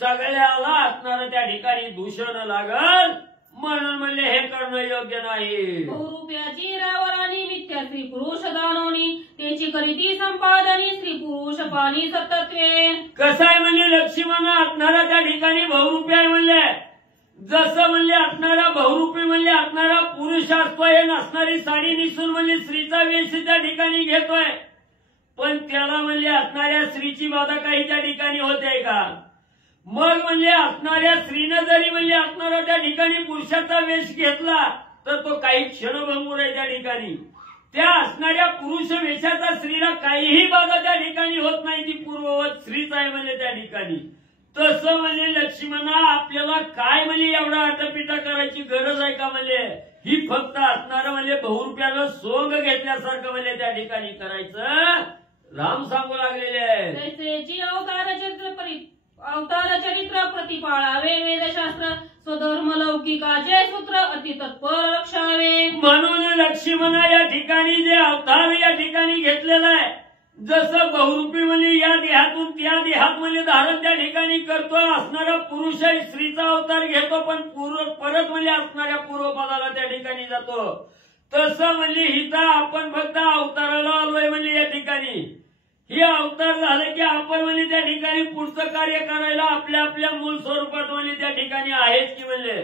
सगळ्याला असणारं त्या ठिकाणी दूषण लागल. म्हणून म्हणले हे करणं योग्य नाही. बहुरूप्याची रावणानी मिथ्या स्त्री पुरुष दानवनी त्याची करीती संपादनी स्त्री पुरुष पाणी सतत्वे. कसं आहे म्हणजे लक्ष्मणा असणारा त्या ठिकाणी बहुरूपी म्हणले जसं म्हणजे असणारा बहुरूपी म्हणजे असणारा पुरुष असतोय नसणारी साडी नेसून म्हणजे स्त्रीचा वेश त्या ठिकाणी घेतोय. पण त्याला म्हणजे असणाऱ्या स्त्रीची बाधा काही त्या ठिकाणी होते का. मग म्हणजे असणाऱ्या स्त्रीनं जरी म्हणजे असणारा त्या ठिकाणी पुरुषाचा वेश घेतला तर तो काही क्षणभंगूर आहे त्या ठिकाणी. त्या असणाऱ्या पुरुष वेशाचा स्त्रीला काहीही बाधा त्या ठिकाणी होत नाही. ती पूर्ववत स्त्रीच आहे म्हणजे त्या ठिकाणी. तसं म्हणजे लक्ष्मणा आपल्याला काय म्हणजे एवढा आटपिटा करायची गरज आहे का म्हणजे ही फक्त असणारं म्हणजे बहुरूप्यानं सोंग घेतल्यासारखं म्हणजे त्या ठिकाणी करायचं. राम सांगू लागलेले आहे तैसेची अवतार चरित्र प्रतिपाळावे वेदशास्त्र स्वधर्म लौकिकाचे सूत्र अति तत्पर रक्षावे. म्हणून लक्ष्मणा या ठिकाणी जे अवतार या ठिकाणी घेतलेला आहे जसं बहुरूपी म्हणजे या देहातून त्या देहात म्हणजे धारण त्या ठिकाणी करतो. असणारा पुरुष स्त्रीचा अवतार घेतो पण परत म्हणजे असणाऱ्या पूर्वपदाला त्या ठिकाणी जातो. तसं म्हणजे हिता आपण फक्त अवताराला आलोय म्हणजे या ठिकाणी हे अवतार झालं की आपण म्हणजे त्या ठिकाणी पुढचं कार्य करायला आपल्या आपल्या मूळ स्वरूपात म्हणजे त्या ठिकाणी आहेच की म्हणजे.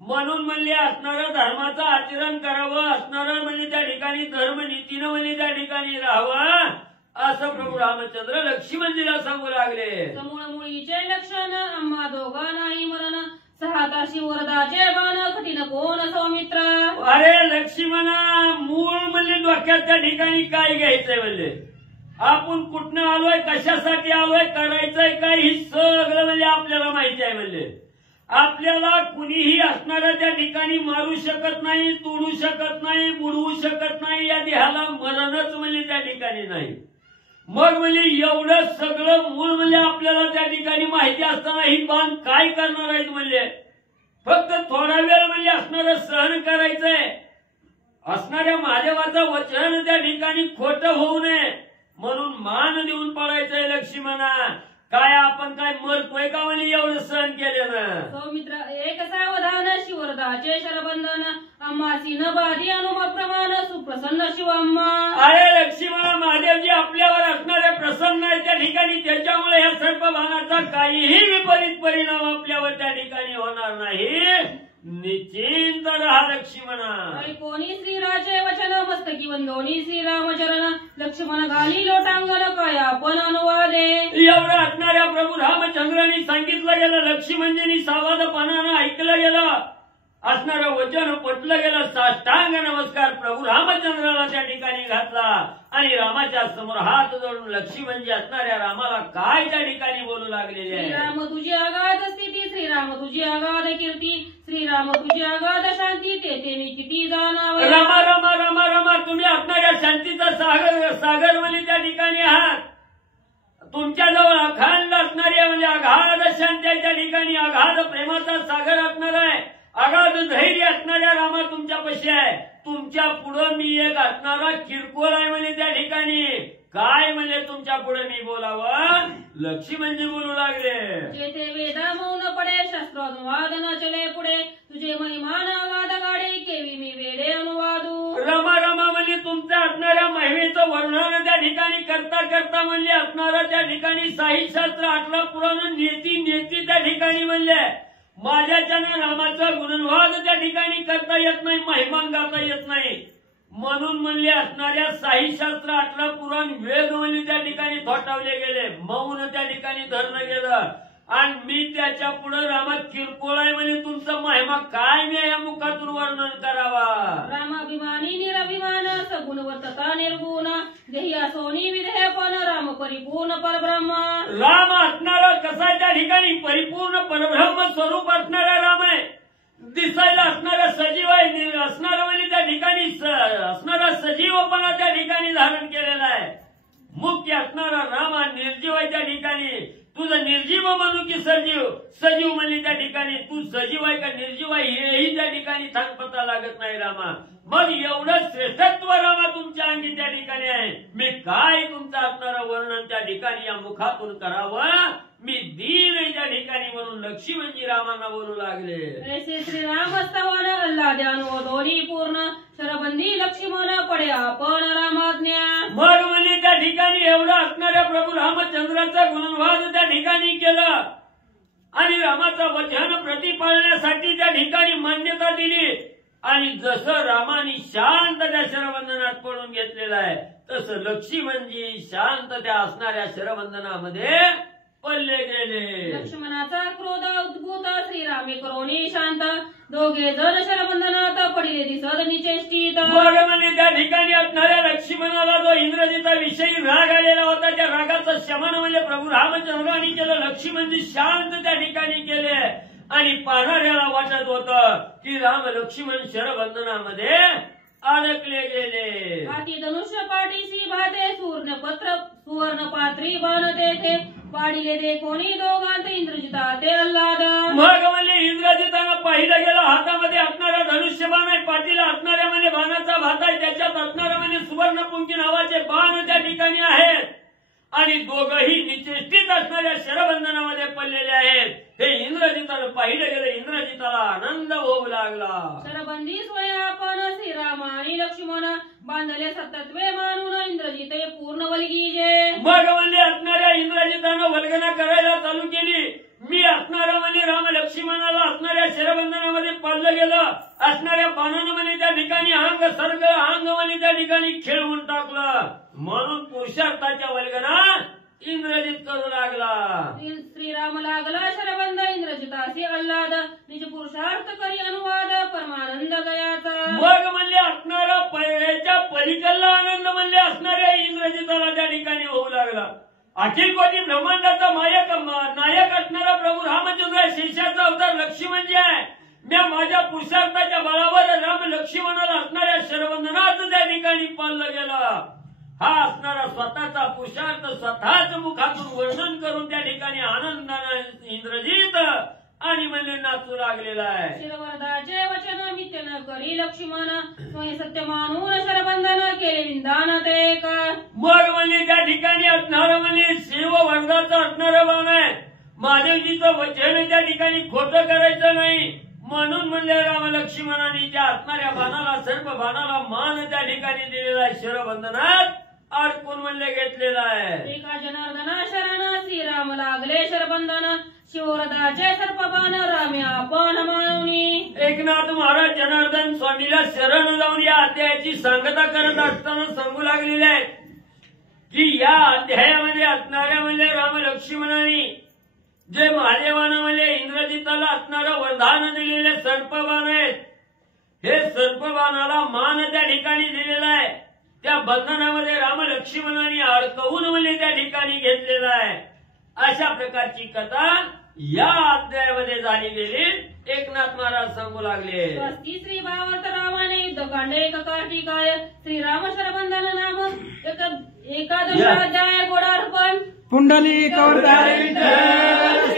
म्हणून म्हणजे असणारं धर्माचं आचरण करावं असणारं म्हणजे त्या ठिकाणी धर्मनीतीनं म्हणजे त्या ठिकाणी राहावं असं प्रभू रामचंद्र लक्ष्मणजीला सांगू लागले. समूळ मुळीचे लक्षण आम्हा दोघांनाही मरण सहाताशी वरदाचे बाण कठीण कोण सौमित्र. अरे लक्ष्मणा मूळ म्हणजे डोक्यात त्या ठिकाणी काय घ्यायचंय म्हणजे आपण कुठनं आलोय कशासाठी आलोय करायचंय काय ही सगळं म्हणजे आपल्याला माहिती आहे. म्हणजे आपल्याला कुणीही असणाऱ्या त्या ठिकाणी मारू शकत नाही तोडू शकत नाही बुडवू शकत नाही. या देहाला मरणच म्हणजे त्या ठिकाणी नाही. मग म्हणजे एवढं सगळं मूळ म्हणजे आपल्याला त्या ठिकाणी माहिती असताना ही बाण काय करणार आहेत म्हणजे फक्त थोडा वेळ म्हणजे असणारं सहन करायचंय. असणाऱ्या महादेवाचं वचन त्या ठिकाणी खोटं होऊ नये म्हणून मान देऊन पळायचंय लक्ष्मणा. काय आपण काय मरतोय का म्हणजे एवढं सहन केलं ना. सौमित्र एक सावधान शिवरदाचे शरबंधन अम्मासी न बाधी अनुमा प्रमाण सुप्रसन्न शिवाम्मा. अरे लक्ष्मणा महादेवजी आपल्यावर असणारे प्रसन्न आहे त्या ठिकाणी त्याच्यामुळे या सर्पबाणाचा काहीही विपरीत परिणाम आपल्यावर त्या ठिकाणी होणार नाही. निश्चिंत राहा लक्ष्मणा. कोणी श्रीराचे वचन मस्तकी वंदोनी श्रीरामचरण लक्ष्मण घाली लोटांगण काय आपण अनुवादे. एवढं असणाऱ्या प्रभू रामचंद्रांनी सांगितलं गेलं. लक्ष्मणजींनी सावधपणानं ऐकलं गेलं. असणारं वचन पटलं गेलं. साष्टांग नमस्कार प्रभू रामचंद्राला त्या ठिकाणी घातला आणि रामाच्या समोर हात जोडून लक्ष्मणजी असणाऱ्या रामाला काय त्या ठिकाणी बोलू लागलेले आहे. श्रीराम तुझी आगाध स्थिती श्रीराम तुझी आगाध कीर्ती श्रीराम तुझी आगाध शांती ते मी किती जाणावं. रमा रमा रमा रमा तुम्ही असणाऱ्या शांतीचा सागर म्हणजे त्या ठिकाणी आहात. तुमच्याजवळ अखंड असणारी म्हणजे अगाध शांती आहे त्या ठिकाणी. अगाध प्रेमाचा सागर असणार आहे. अगाध धैर्य असणाऱ्या रामा तुमच्यापाशी आहे. तुमच्या पुढं मी एक असणारा किरकोळ आहे म्हणजे त्या ठिकाणी. काय म्हणजे तुमच्या पुढे मी बोलावं. लक्ष्मणजी बोलू लागले. जेथे वेदा मौन पडे शास्त्रानुवाद न चले पुढे तुझे महिमान अगाध गाडे केवी मी वेडे अनुवादू. रमा रमा म्हणजे तुमच्या असणाऱ्या महिमेचं वर्णन त्या ठिकाणी करता करता म्हणजे असणारं त्या ठिकाणी साहिशास्त्र 18 पुराण नेती त्या ठिकाणी म्हणले. माझ्याच्यानं रामाचा गुणवाद त्या ठिकाणी करता येत नाही. महिमा गाता येत नाही म्हणून म्हणले असणाऱ्या साहिशास्त्र 18 पुराण वेद म्हणजे त्या ठिकाणी थोटावले गेले. मौन त्या ठिकाणी धरलं गेलं आणि मी त्याच्या पुढे रामात किरकोळ आहे म्हणजे तुमचं महिमा काय मी या मुखातून वर्णन करावा. रामाभिमानी निराभिमान सगुणवतता निर्गुण देहिया सोनी विधेयपण राम परिपूर्ण परब्रह्म. राम असणारा कसा आहे त्या ठिकाणी परिपूर्ण परब्रह्म स्वरूप असणारा राम आहे. दिसायला असणारा सजीव आहे. असणारा म्हणजे त्या ठिकाणी असणारा सजीवपणा त्या ठिकाणी धारण केलेला आहे. मुख्य असणारा राम हा निर्जीव आहे त्या ठिकाणी. तुझं निर्जीव म्हणू की सजीव. सजीव म्हणजे त्या ठिकाणी तू सजीव आहे का निर्जीव आहे हेही त्या ठिकाणी थांगपता लागत नाही रामा. मग एवढं श्रेष्ठत्व रामा तुमच्या अंगी त्या ठिकाणी आहे. मी काय तुमचं असणारं वर्णन त्या ठिकाणी या मुखातून करावं. मी दीन आहे त्या ठिकाणी म्हणून लक्ष्मणजी रामांना बोलू लागले. ऐसे श्रीराम स्तवन अल्लाद्यानो दोन्ही पूर्ण शरबंदी लक्ष्मण पडे आपण रामाज्ञा. मग म्हणजे त्या ठिकाणी एवढं असणाऱ्या प्रभू रामचंद्राचा गुणवाद त्या ठिकाणी केलं आणि रामाचं वचन प्रतिपाळण्यासाठी त्या ठिकाणी मान्यता दिली. आणि जसं रामाने शांत त्या शरबंधनात पडून घेतलेलं आहे तसं लक्ष्मणजी शांत त्या असणाऱ्या शरबंधनामध्ये पडले गेले. लक्ष्मणाचा क्रोध उद्भूत श्रीरामे करोनी शांत दोघे जण शरबंधनात पडले दिसत निचेष्टित. मग म्हणजे त्या ठिकाणी असणाऱ्या लक्ष्मणाला जो इंद्रजीचा विषयी राग आलेला होता त्या रागाचं शमन म्हणजे प्रभू रामचंद्रांनी केलं. लक्ष्मणजी शांत त्या ठिकाणी केले आणि पाहणाऱ्याला वाटत होतं की राम लक्ष्मण शरबंधनामध्ये अडकले गेले. हाती धनुष्य पाठीसी भाते सुवर्ण पात्री बाण तेथे पाडिले दे कोणी दोघांत इंद्रजिता ते अल्लाद. मग म्हणजे इंद्रजितानं पाहिलं गेलं हातामध्ये असणारा धनुष्यबाण आहे. पाठीला असणाऱ्या म्हणजे बाणाचा भात आहे. त्याच्यात असणारा म्हणजे सुवर्णपुंकी नावाचे बाण त्या ठिकाणी आहेत आणि दोघंही निचेष्टित असणाऱ्या शरबंधनामध्ये पडलेले आहेत. हे इंद्रजितानं पाहिलं गेलं. इंद्रजिताला आनंद होऊ लागला. शरबंदी स्वय आपण श्रीराम आणि लक्ष्मण बांधले सतत्वे मानून इंद्रजिते पूर्ण वल्गीजे. मग म्हणजे असणाऱ्या इंद्रजितानं वल्गना करायला चालू केली. मी असणारा म्हणजे राम लक्ष्मणाला असणाऱ्या शरबंधनामध्ये पाडलं गेलं. असणाऱ्या बाणानं म्हणजे त्या ठिकाणी अंग सर्ग अंग म्हणजे त्या ठिकाणी खेळवून टाकलं म्हणून पुरुषार्थाच्या वल्गना इंद्रजित करू लागला. श्रीराम लागला शरबंध इंद्रजितासी अल्लाद निज पुरुषार्थ करी अनुवाद परमानंद गयाचा. मग म्हणजे असणारा याच्या पलीकडला आनंद म्हणजे असणाऱ्या इंद्रजिताला त्या ठिकाणी होऊ लागला. अखिल कोटी ब्रह्मांडाचा नायक असणारा प्रभू रामचंद्र शेषाचा अवतार लक्ष्मणजी आहे. मी माझ्या पुरुषार्थाच्या बळावर राम लक्ष्मणाला असणाऱ्या शरबंधनात त्या ठिकाणी पाळलं गेलं. हा असणारा स्वतःचा पुरुषार्थ स्वतःच मुखातून वर्णन करून त्या ठिकाणी आनंदाने इंद्रजित आणि म्हणजे नाचू लागलेला आहे. शिरवरदाचे वचन मित्यन करी लक्ष्मण स्वयं सत्य मानून शरबंधन केले विंधान ते का. मग म्हणजे त्या ठिकाणी असणारं म्हणजे शिव वर्गाचं असणारं बाण आहे. महादेवजीचं वचन त्या ठिकाणी खोटं करायचं नाही म्हणून म्हणजे राम लक्ष्मणाने त्या असणाऱ्या बाणाला सर्प बाणाला मान त्या ठिकाणी दिलेला आहे. शिरबंधनात अडकून म्हणजे घेतलेला आहे. एका जनार्दना शरण श्रीराम लागले शरबंधन शिवरदाचे सर्पबाण रामे आपण मानवनी. एकनाथ महाराज जनार्दन स्वामीला शरण जाऊन या अध्यायाची सांगता करत असताना सांगू लागलेले आहे की या अध्यायामध्ये असणाऱ्या म्हणजे राम लक्ष्मणाने जे महादेवानं म्हणजे इंद्रजिताला असणारं वरदान दिलेले सर्पबाण आहेत. हे सर्पबाणाला मान त्या ठिकाणी दिलेला आहे. त्या बंधनामध्ये राम लक्ष्मणाने अडकवून म्हणजे त्या ठिकाणी घेतलेला आहे. अशा प्रकारची कथा या अध्यायामध्ये झाली गेली. एकनाथ महाराज सांगू लागले. स्वस्ती श्री भावार्थ रामाने युद्धकांड एक कार्तिकाय श्रीराम शरबंधन नाम एकादश अध्याय गोडार्पण पुंडलिक अवतारी विठ्ठल